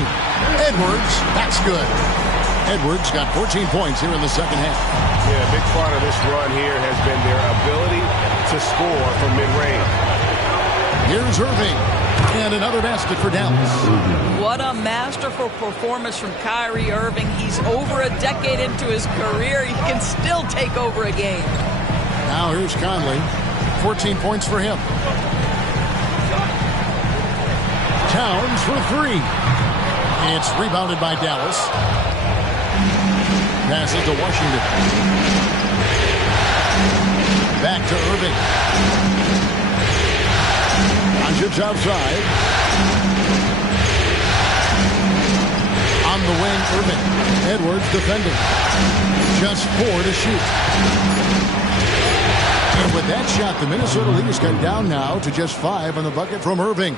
Edwards, that's good. Edwards got 14 points here in the second half. Yeah, a big part of this run here has been their ability to score from mid-range. Here's Irving. And another basket for Dallas. What a masterful performance from Kyrie Irving. He's over a decade into his career. He can still take over a game. Now here's Conley. 14 points for him. Towns for 3. It's rebounded by Dallas. Passes to Washington. Back to Irving. Doncic outside. On the wing, Irving. Edwards defending. Just 4 to shoot. And with that shot, the Minnesota lead is cut down now to just 5 on the bucket from Irving.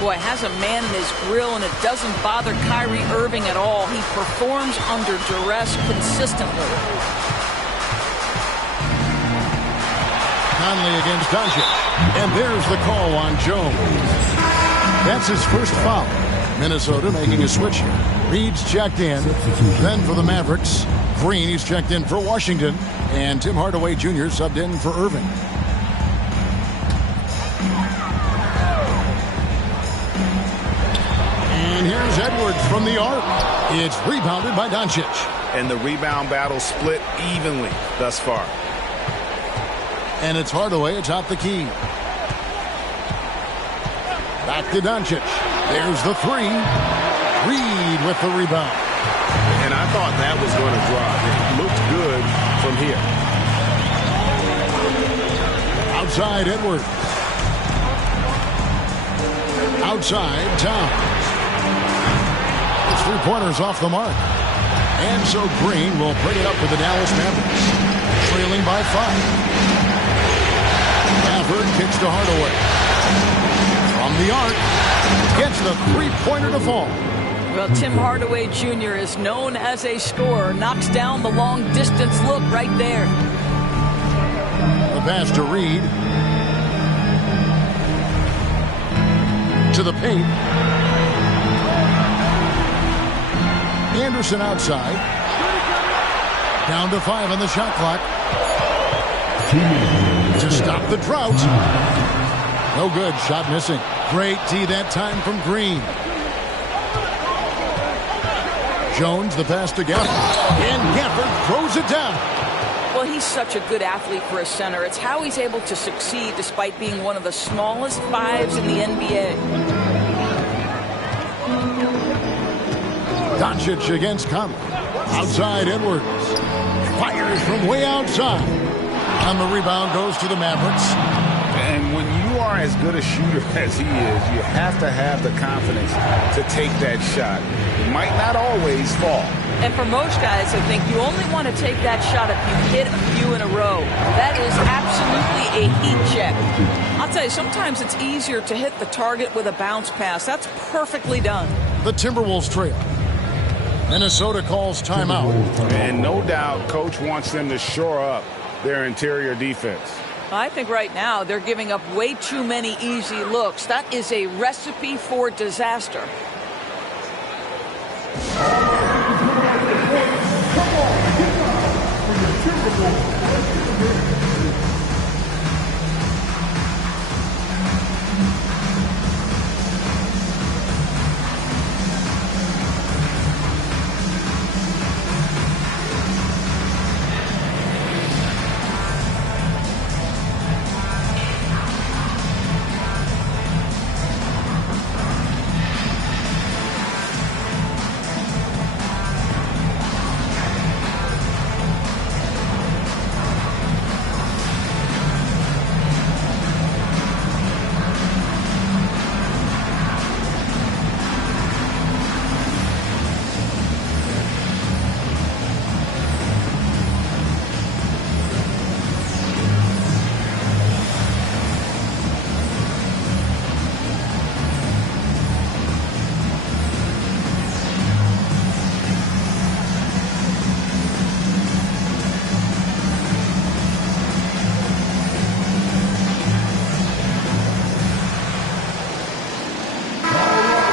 Boy, has a man in his grill, and it doesn't bother Kyrie Irving at all. He performs under duress consistently. Conley against Doncic. And there's the call on Jones. That's his first foul. Minnesota making a switch here. Reed's checked in. Then for the Mavericks, Green, he's checked in for Washington. And Tim Hardaway Jr. subbed in for Irving. And here's Edwards from the arc. It's rebounded by Doncic. And the rebound battle split evenly thus far. And it's Hardaway atop the key. Back to Doncic. There's the 3. Reed with the rebound. And I thought that was going to drop. It looked good from here. Outside Edwards. Outside Towns. It's 3-pointers off the mark. And so Green will bring it up for the Dallas Mavericks. Trailing by 5. Kicks to Hardaway. From the arc, gets the 3-pointer to fall. Well, Tim Hardaway Jr. is known as a scorer. Knocks down the long-distance look right there. The pass to Reed. To the paint. Anderson outside. Down to 5 on the shot clock. To stop the drought. No good. Shot missing. Great D that time from Green. Jones, the pass to Gafford. And Gafford throws it down. Well, he's such a good athlete for a center. It's how he's able to succeed despite being one of the smallest 5s in the NBA. Doncic against Conley. Outside Edwards. Fires from way outside. And the rebound goes to the Mavericks. And when you are as good a shooter as he is, you have to have the confidence to take that shot. It might not always fall. And for most guys, I think you only want to take that shot if you hit a few in a row. That is absolutely a heat check. I'll tell you, sometimes it's easier to hit the target with a bounce pass. That's perfectly done. The Timberwolves trail. Minnesota calls timeout. And no doubt, Coach wants them to shore up their interior defense. I think right now they're giving up way too many easy looks. That is a recipe for disaster.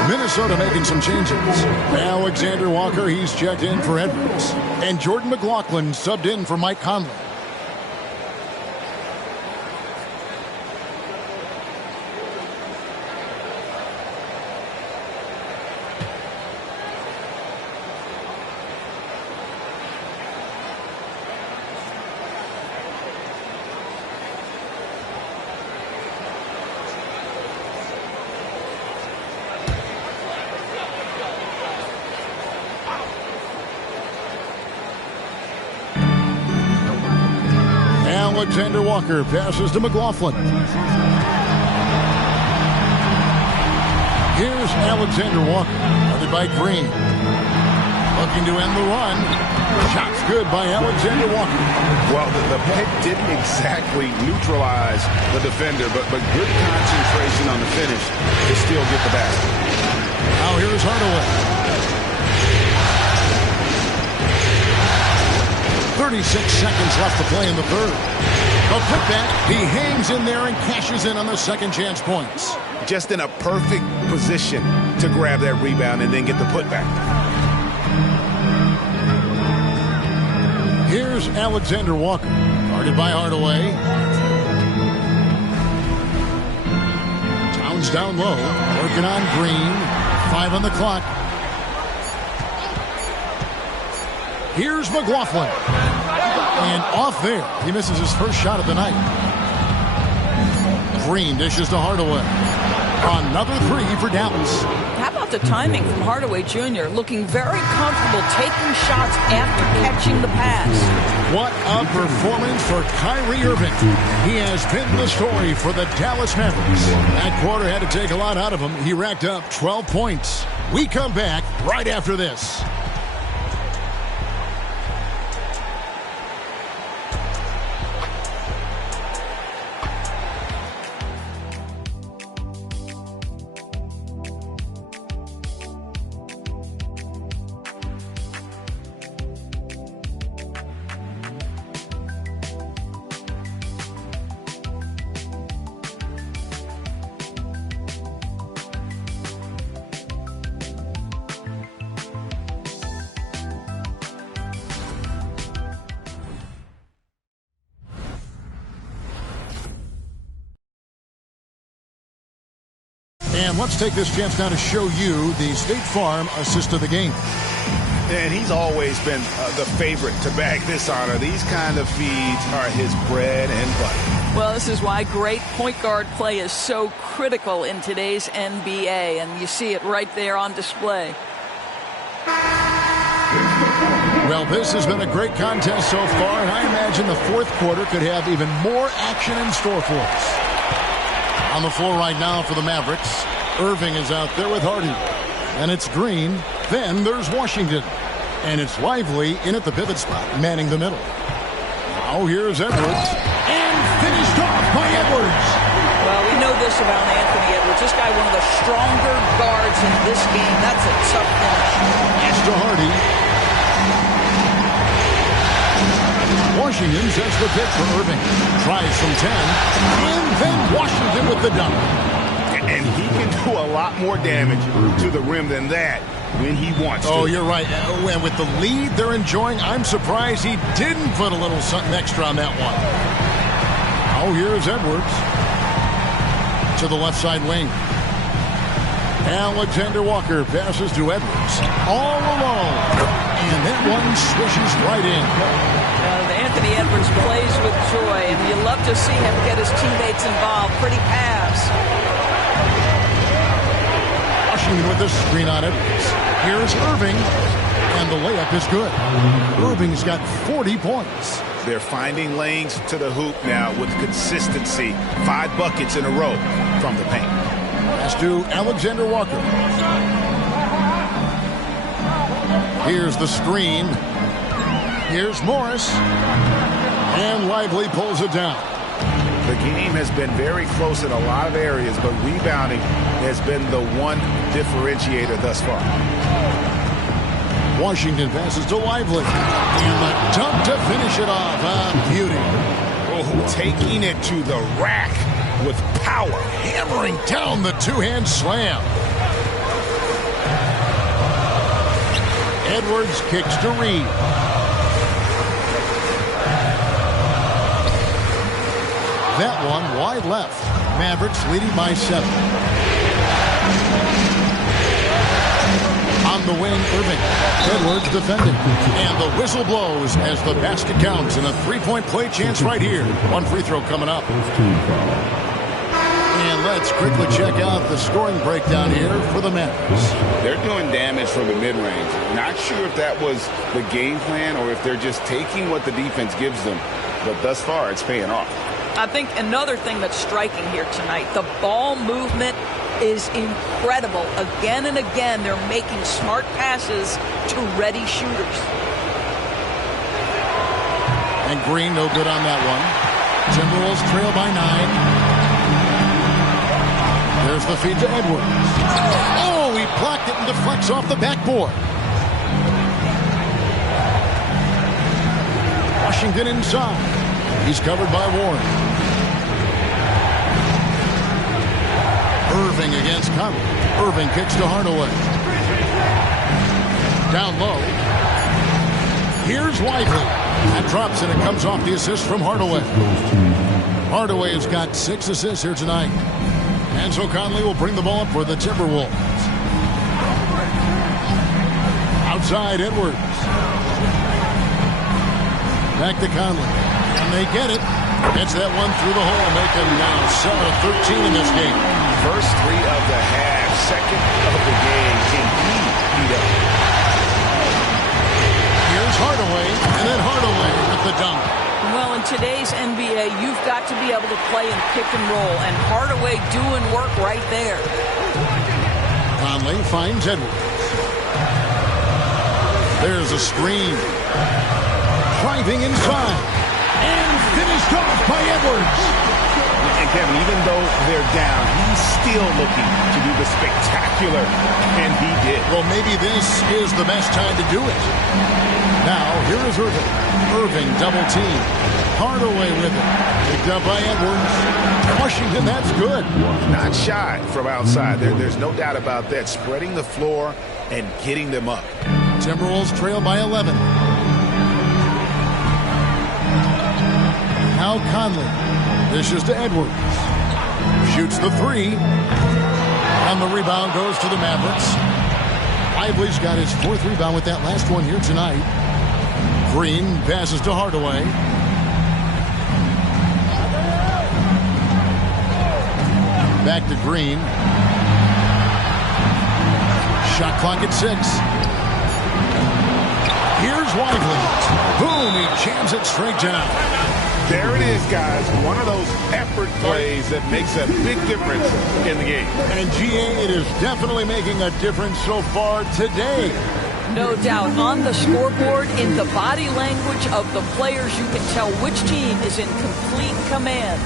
Minnesota making some changes. Alexander Walker, he's checked in for Edwards. And Jordan McLaughlin subbed in for Mike Conley. Alexander Walker passes to McLaughlin. Here's Alexander Walker, guarded by Green. Looking to end the run. Shot's good by Alexander Walker. Well, the pick didn't exactly neutralize the defender, but good concentration on the finish to still get the basket. Now here's Hardaway. 36 seconds left to play in the third. A putback. He hangs in there and cashes in on the second chance points. Just in a perfect position to grab that rebound and then get the putback. Here's Alexander Walker, guarded by Hardaway. Towns down low, working on Green. 5 on the clock. Here's McLaughlin. And off there, he misses his first shot of the night. Green dishes to Hardaway. Another three for Dallas. How about the timing from Hardaway Jr. looking very comfortable taking shots after catching the pass. What a performance for Kyrie Irving. He has been the story for the Dallas Mavericks. That quarter had to take a lot out of him. He racked up 12 points. We come back right after this. And let's take this chance now to show you the State Farm assist of the game. And he's always been the favorite to bag this honor. These kind of feeds are his bread and butter. Well, this is why great point guard play is so critical in today's NBA, and you see it right there on display. Well, this has been a great contest so far, and I imagine the fourth quarter could have even more action in store for us. On the floor right now for the Mavericks, Irving is out there with Hardy. And it's Green. Then there's Washington. And it's Lively in at the pivot spot, manning the middle. Now here's Edwards. And finished off by Edwards. Well, we know this about Anthony Edwards. This guy, one of the stronger guards in this game. That's a tough finish. Pass to Hardy. Washington sets the pick for Irving. Tries from 10. And then Washington with the dunk. And he can do a lot more damage to the rim than that when he wants to. Oh, you're right. And with the lead they're enjoying, I'm surprised he didn't put a little something extra on that one. Oh, here's Edwards. To the left side wing. Alexander Walker passes to Edwards. All alone. And that one swishes right in. Anthony Edwards plays with joy, and you love to see him get his teammates involved. Pretty pass. Washington with the screen on Edwards. Here's Irving. And the layup is good. Irving's got 40 points. They're finding lanes to the hoop now with consistency. 5 buckets in a row from the paint. Pass to Alexander Walker. Here's the screen. Here's Morris. And Lively pulls it down. The game has been very close in a lot of areas, but rebounding has been the one differentiator thus far. Washington passes to Lively. And the dunk to finish it off. Beauty. Oh, taking it to the rack with power. Hammering down the two-hand slam. Edwards kicks to Reed. That one wide left. Mavericks leading by 7. On the wing, Irving. Edwards defending. And the whistle blows as the basket counts. And a three-point play chance right here. One free throw coming up. And let's quickly check out the scoring breakdown here for the Mavericks. They're doing damage from the mid-range. Not sure if that was the game plan or if they're just taking what the defense gives them. But thus far, it's paying off. I think another thing that's striking here tonight, the ball movement is incredible. Again and again, they're making smart passes to ready shooters. And Green no good on that one. Timberwolves trail by 9. There's the feed to Edwards. Oh, he blocked it and deflects off the backboard. Washington inside. He's covered by Warren. Irving against Conley. Irving kicks to Hardaway. Down low. Here's Lively. That drops and it comes off the assist from Hardaway. Hardaway has got 6 assists here tonight. And so Conley will bring the ball up for the Timberwolves. Outside Edwards. Back to Conley. And they get it. Gets that one through the hole, making now 7 of 13 in this game. First 3 of the half, second of the game. Can he beat up? Here's Hardaway, and then Hardaway with the dunk. Well, in today's NBA, you've got to be able to play in pick and roll, and Hardaway doing work right there. Conley finds Edwards. There's a screen. Driving inside. And finished off by Edwards. And Kevin, even though they're down, he's still looking to do the spectacular, and he did. Well, maybe this is the best time to do it. Now, here is Irving. Irving double team. Hardaway with it. Picked up by Edwards. Washington, that's good. Not shy from outside. There's no doubt about that. Spreading the floor and getting them up. Timberwolves trail by 11. Now Conley. Dishes to Edwards. Shoots the 3. And the rebound goes to the Mavericks. Lively's got his 4th rebound with that last one here tonight. Green passes to Hardaway. Back to Green. Shot clock at 6. Here's Here's Lively. Boom, he jams it straight down. There it is, guys. One of those effort plays that makes a big difference in the game. And GA, it is definitely making a difference so far today. No doubt. On the scoreboard, in the body language of the players, you can tell which team is in complete command.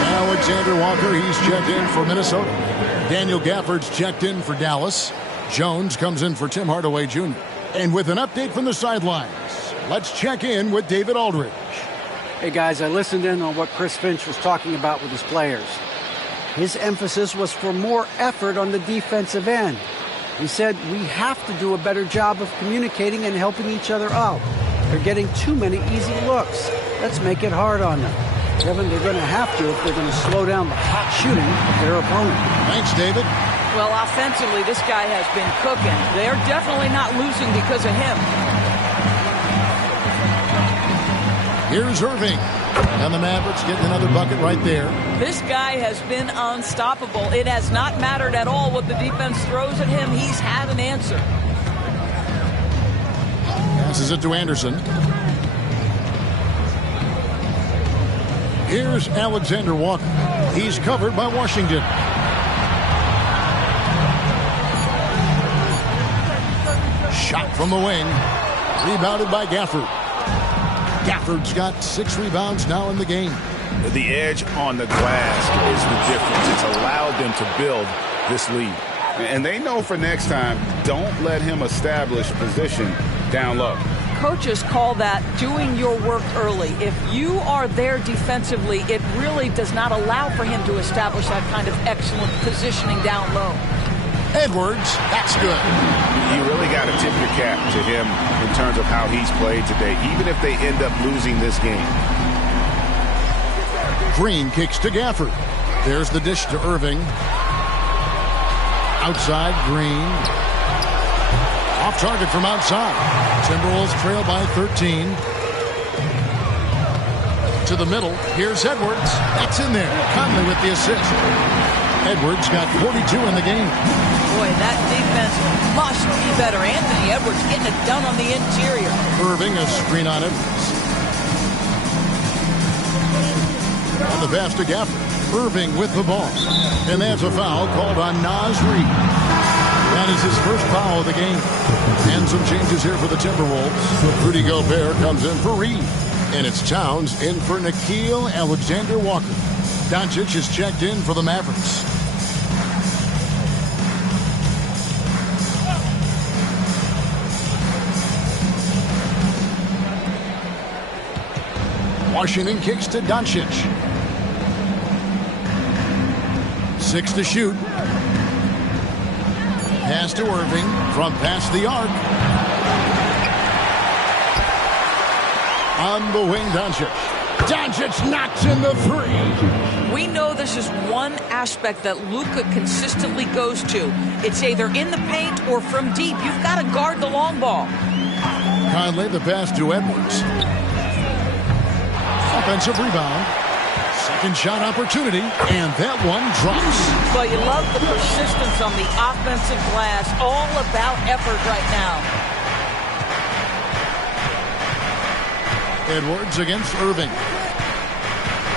Alexander Walker, he's checked in for Minnesota. Daniel Gafford's checked in for Dallas. Jones comes in for Tim Hardaway Jr. And with an update from the sidelines, let's check in with David Aldridge. Hey, guys, I listened in on what Chris Finch was talking about with his players. His emphasis was for more effort on the defensive end. He said we have to do a better job of communicating and helping each other out. They're getting too many easy looks. Let's make it hard on them. Kevin, they're going to have to if they're going to slow down the hot shooting of their opponent. Thanks, David. Well, offensively, this guy has been cooking. They're definitely not losing because of him. Here's Irving. And the Mavericks getting another bucket right there. This guy has been unstoppable. It has not mattered at all what the defense throws at him. He's had an answer. Passes it to Anderson. Here's Alexander Walker. He's covered by Washington. Shot from the wing. Rebounded by Gafford. Gafford's got 6 rebounds now in the game. The edge on the glass is the difference. It's allowed them to build this lead. And they know for next time, don't let him establish position down low. Coaches call that doing your work early. If you are there defensively, it really does not allow for him to establish that kind of excellent positioning down low. Edwards, that's good. You really got to tip your cap to him in terms of how he's played today, even if they end up losing this game. Green kicks to Gafford. There's the dish to Irving. Outside, Green. Off target from outside. Timberwolves trail by 13. To the middle. Here's Edwards. That's in there. Conley with the assist. Edwards got 42 in the game. Boy, that defense must be better. Anthony Edwards getting it done on the interior. Irving, a screen on Edwards. And the pass to Gafford. Irving with the ball. And that's a foul called on Naz Reid. That is his first foul of the game. And some changes here for the Timberwolves. Rudy Gobert comes in for Reid. And it's Towns in for Nickeil Alexander-Walker. Doncic is checked in for the Mavericks. Washington kicks to Doncic. 6 to shoot. Pass to Irving from past the arc. On the wing, Doncic. Doncic knocks in the 3. We know this is one aspect that Luka consistently goes to. It's either in the paint or from deep. You've got to guard the long ball. Conley, the pass to Edwards. Offensive rebound. Second shot opportunity, and that one drops. Well, you love the persistence on the offensive glass. All about effort right now. Edwards against Irving.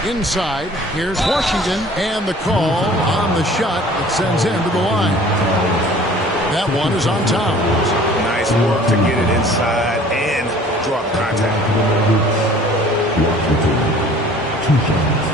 Inside, here's Washington, and the call on the shot that sends him to the line. That one is on Towns. Nice work to get it inside and draw the contact. Washington, 2 shots.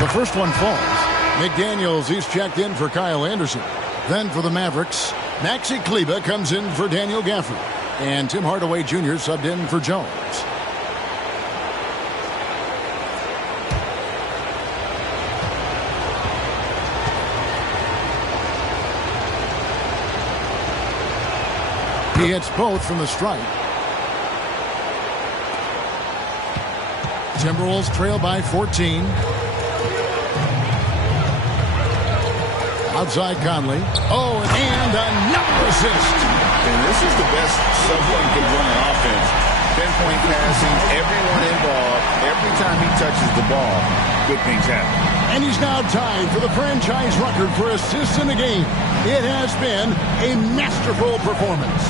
The first one falls. McDaniels, he's checked in for Kyle Anderson. Then for the Mavericks, Maxi Kleber comes in for Daniel Gafford. And Tim Hardaway Jr. subbed in for Jones. He hits both from the stripe. Timberwolves trail by 14. Outside Conley. Oh, and another assist. And this is the best someone can run an offense. Pinpoint passing, everyone involved. Every time he touches the ball, good things happen. And he's now tied for the franchise record for assists in a game. It has been a masterful performance.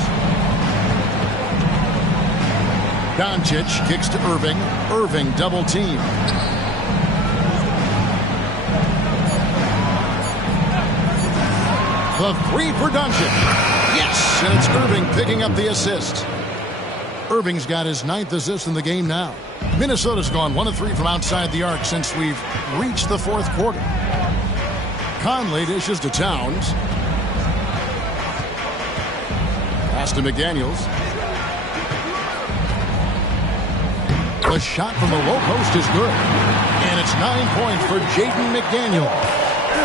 Doncic kicks to Irving. Irving double team. The three for Doncic. Yes, and it's Irving picking up the assist. Irving's got his 9th assist in the game now. Minnesota's gone 1 of 3 from outside the arc since we've reached the 4th quarter. Conley dishes to Towns. Pass to McDaniels. The shot from the low post is good. And it's 9 points for Jaden McDaniels.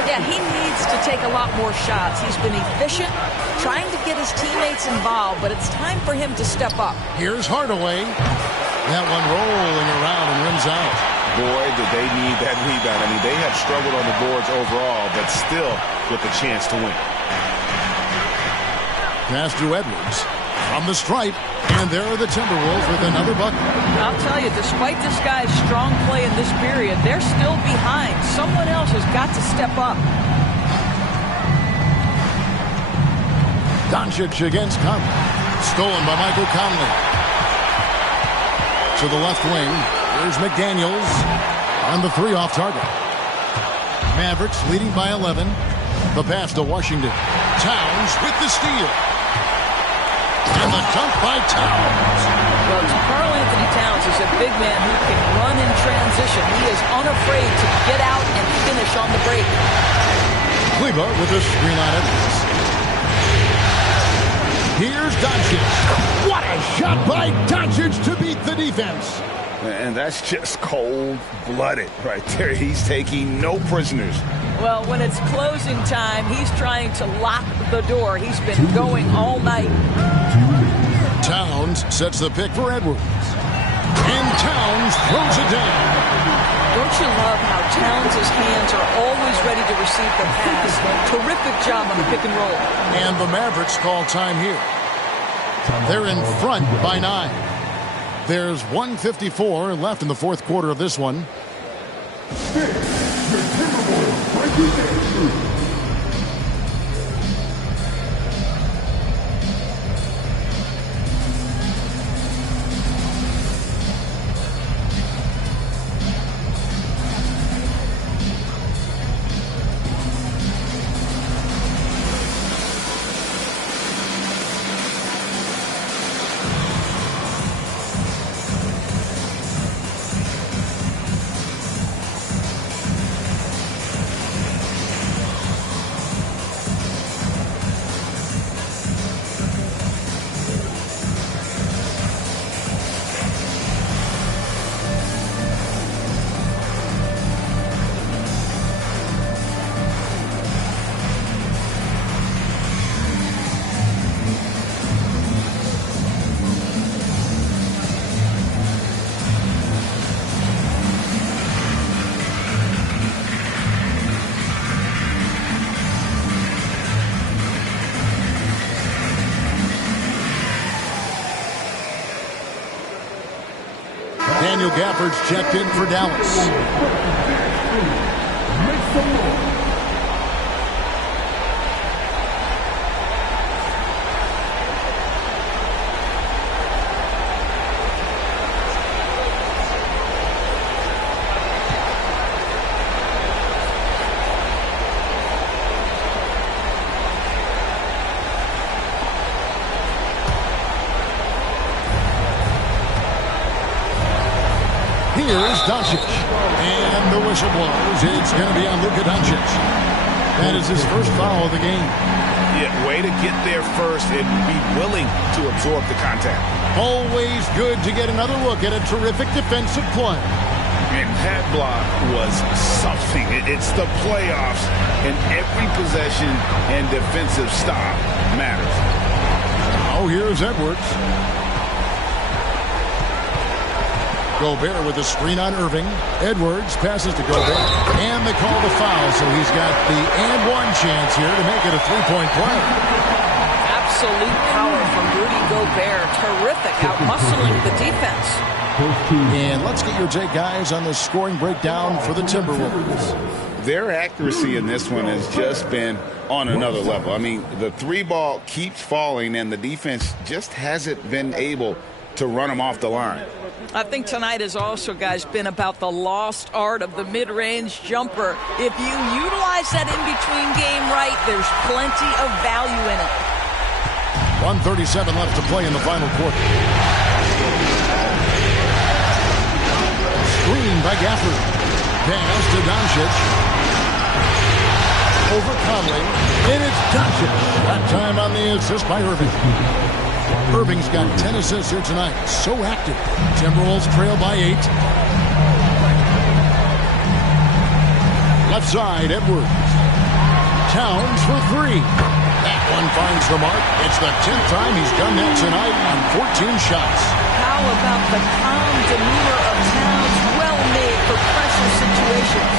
Yeah, he needs to take a lot more shots. He's been efficient, trying to get his teammates involved, but it's time for him to step up. Here's Hardaway. That one rolling around and rims out. Boy, did they need that rebound. I mean, they have struggled on the boards overall, but still with a chance to win. Pass to Edwards from the stripe, and there are the Timberwolves with another bucket. I'll tell you, despite this guy's strong play in this period, they're still behind. Someone else has got to step up. Doncic against Conley. Stolen by Michael Conley. To the left wing. Here's McDaniels. And the 3 off target. Mavericks leading by 11. The pass to Washington. Towns with the steal. And the dunk by Towns. Well, Karl Anthony Towns is a big man who can run in transition. He is unafraid to get out and finish on the break. Kleber with a screen on Edwards. Here's Doncic. What a shot by Doncic to beat the defense. And that's just cold-blooded right there. He's taking no prisoners. Well, when it's closing time, he's trying to lock the door. He's been going all night. Towns sets the pick for Edwards. And Towns throws it down. Don't you love how Towns' hands are always ready to receive the pass? Terrific job on the pick and roll. And the Mavericks call time here. They're in front by 9. There's 1:54 left in the 4th quarter of this one. Your Timberwolves represent you. Daniel Gafford's checked in for Dallas. Make some noise. Here's Doncic. And the whistle blows. It's going to be on Luka Doncic. That is his first foul of the game. Yeah, way to get there first and be willing to absorb the contact. Always good to get another look at a terrific defensive play. And that block was something. It's the playoffs, and every possession and defensive stop matters. Oh, here's Edwards. Gobert with a screen on Irving. Edwards passes to Gobert. And they call the foul, so he's got the and one chance here to make it a three-point play. Absolute power from Rudy Gobert. Terrific, out-muscling the defense. And let's get your take, guys, on the scoring breakdown for the Timberwolves. Their accuracy in this one has just been on another level. I mean, the three ball keeps falling, and the defense just hasn't been able to run them off the line. I think tonight has also, guys, been about the lost art of the mid-range jumper. If you utilize that in-between game right, there's plenty of value in it. 1:37 left to play in the final quarter. Screen by Gafford. Pass to Doncic. Over Conley. And it's Doncic. That time on the assist by Irving. Irving's got 10 assists here tonight. So active. Timberwolves trail by 8. Left side, Edwards. Towns for 3. That one finds the mark. It's the 10th time he's done that tonight on 14 shots. How about the calm demeanor of Towns? Well made for pressure situations.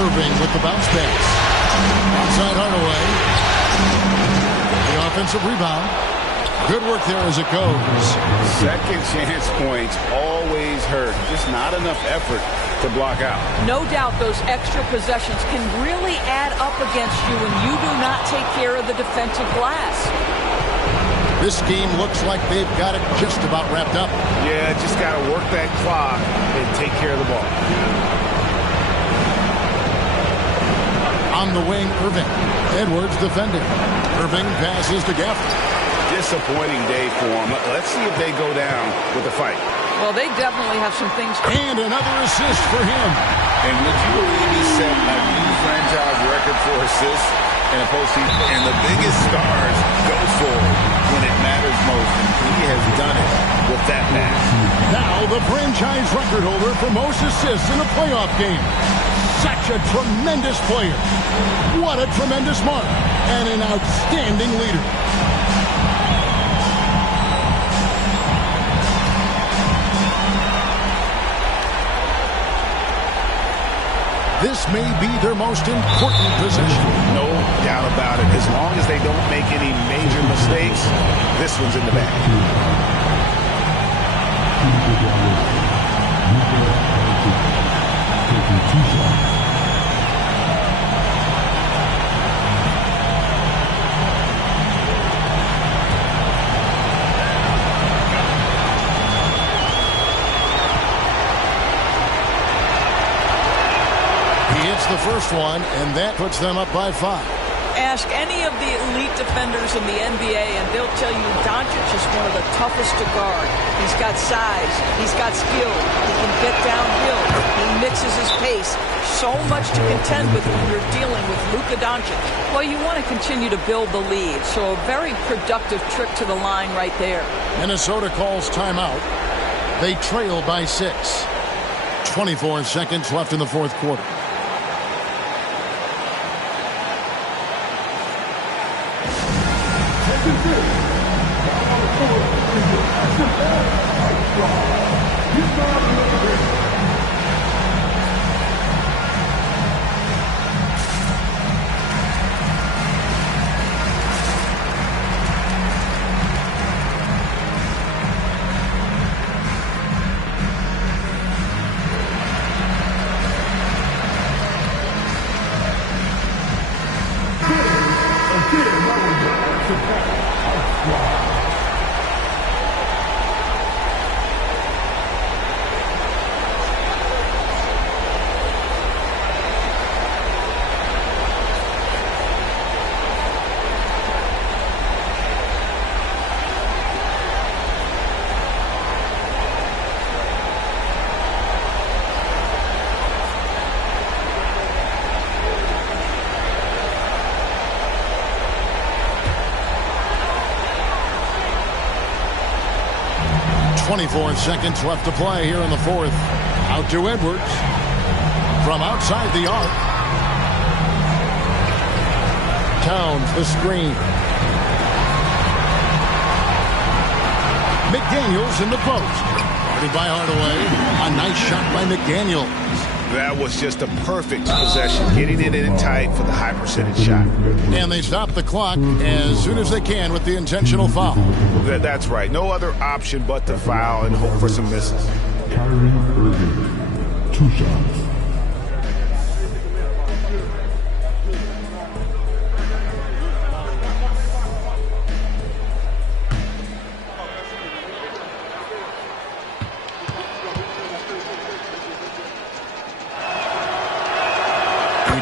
Irving with the bounce pass. Outside Hardaway. The offensive rebound. Good work there as it goes. Second chance points always hurt. Just not enough effort to block out. No doubt those extra possessions can really add up against you when you do not take care of the defensive glass. This game looks like they've got it just about wrapped up. Yeah, just got to work that clock and take care of the ball. On the wing, Irving. Edwards defending. Irving passes to Gafford. Disappointing day for them. Let's see if they go down with a fight. Well, they definitely have some things. And another assist for him. And would you believe he set a new franchise record for assists in a postseason? And the biggest stars go for it when it matters most. And he has done it with that pass. Now the franchise record holder for most assists in a playoff game. Such a tremendous player. What a tremendous mark. And an outstanding leader. This may be their most important possession. No doubt about it. As long as they don't make any major mistakes, this one's in the bag. The first one, and that puts them up by 5. Ask any of the elite defenders in the NBA, and they'll tell you Doncic is one of the toughest to guard. He's got size. He's got skill. He can get downhill. He mixes his pace. So much to contend with when you're dealing with Luka Doncic. Well, you want to continue to build the lead, so a very productive trip to the line right there. Minnesota calls timeout. They trail by 6. 24 seconds left in the fourth quarter. 24 seconds left to play here in the fourth. Out to Edwards. From outside the arc. Towns the screen. McDaniels in the post. Guarded by Hardaway. A nice shot by McDaniels. That was just a perfect possession, getting it in tight for the high percentage shot. And they stop the clock as soon as they can with the intentional foul. That's right. No other option but to foul and hope for some misses. Kyrie Irving, 2 shots.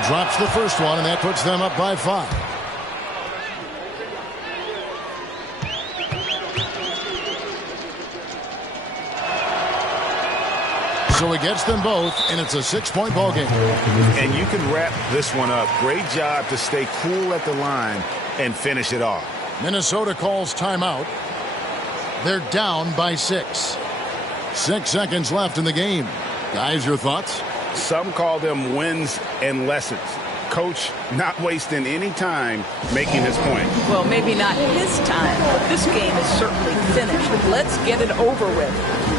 Drops the first one, and that puts them up by 5. So he gets them both, and it's a 6-point ball game. And you can wrap this one up. Great job to stay cool at the line and finish it off. Minnesota calls timeout. They're down by 6. 6 seconds left in the game. Guys, your thoughts? Some call them wins and lessons. Coach not wasting any time making his point. Well, maybe not his time, but this game is certainly finished. Let's get it over with.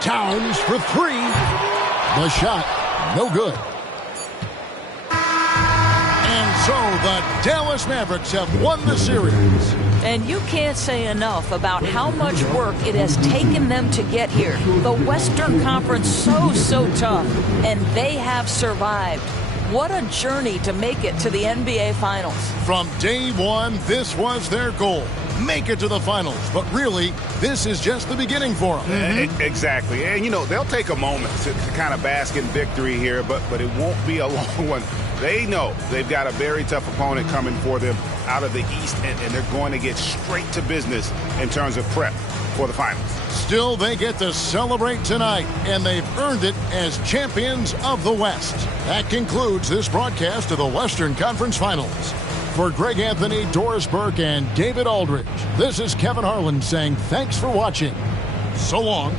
Towns for 3. The shot, no good. And so the Dallas Mavericks have won the series. And you can't say enough about how much work it has taken them to get here. The Western Conference so tough, and they have survived. What a journey to make it to the NBA Finals. From day one, this was their goal. Make it to the finals. But really, this is just the beginning for them. Exactly. And, you know, they'll take a moment to kind of bask in victory here, but it won't be a long one. They know they've got a very tough opponent coming for them out of the East, and they're going to get straight to business in terms of prep for the finals. Still, they get to celebrate tonight, and they've earned it as champions of the West. That concludes this broadcast of the Western Conference Finals. For Greg Anthony, Doris Burke, and David Aldridge, this is Kevin Harlan saying thanks for watching. So long.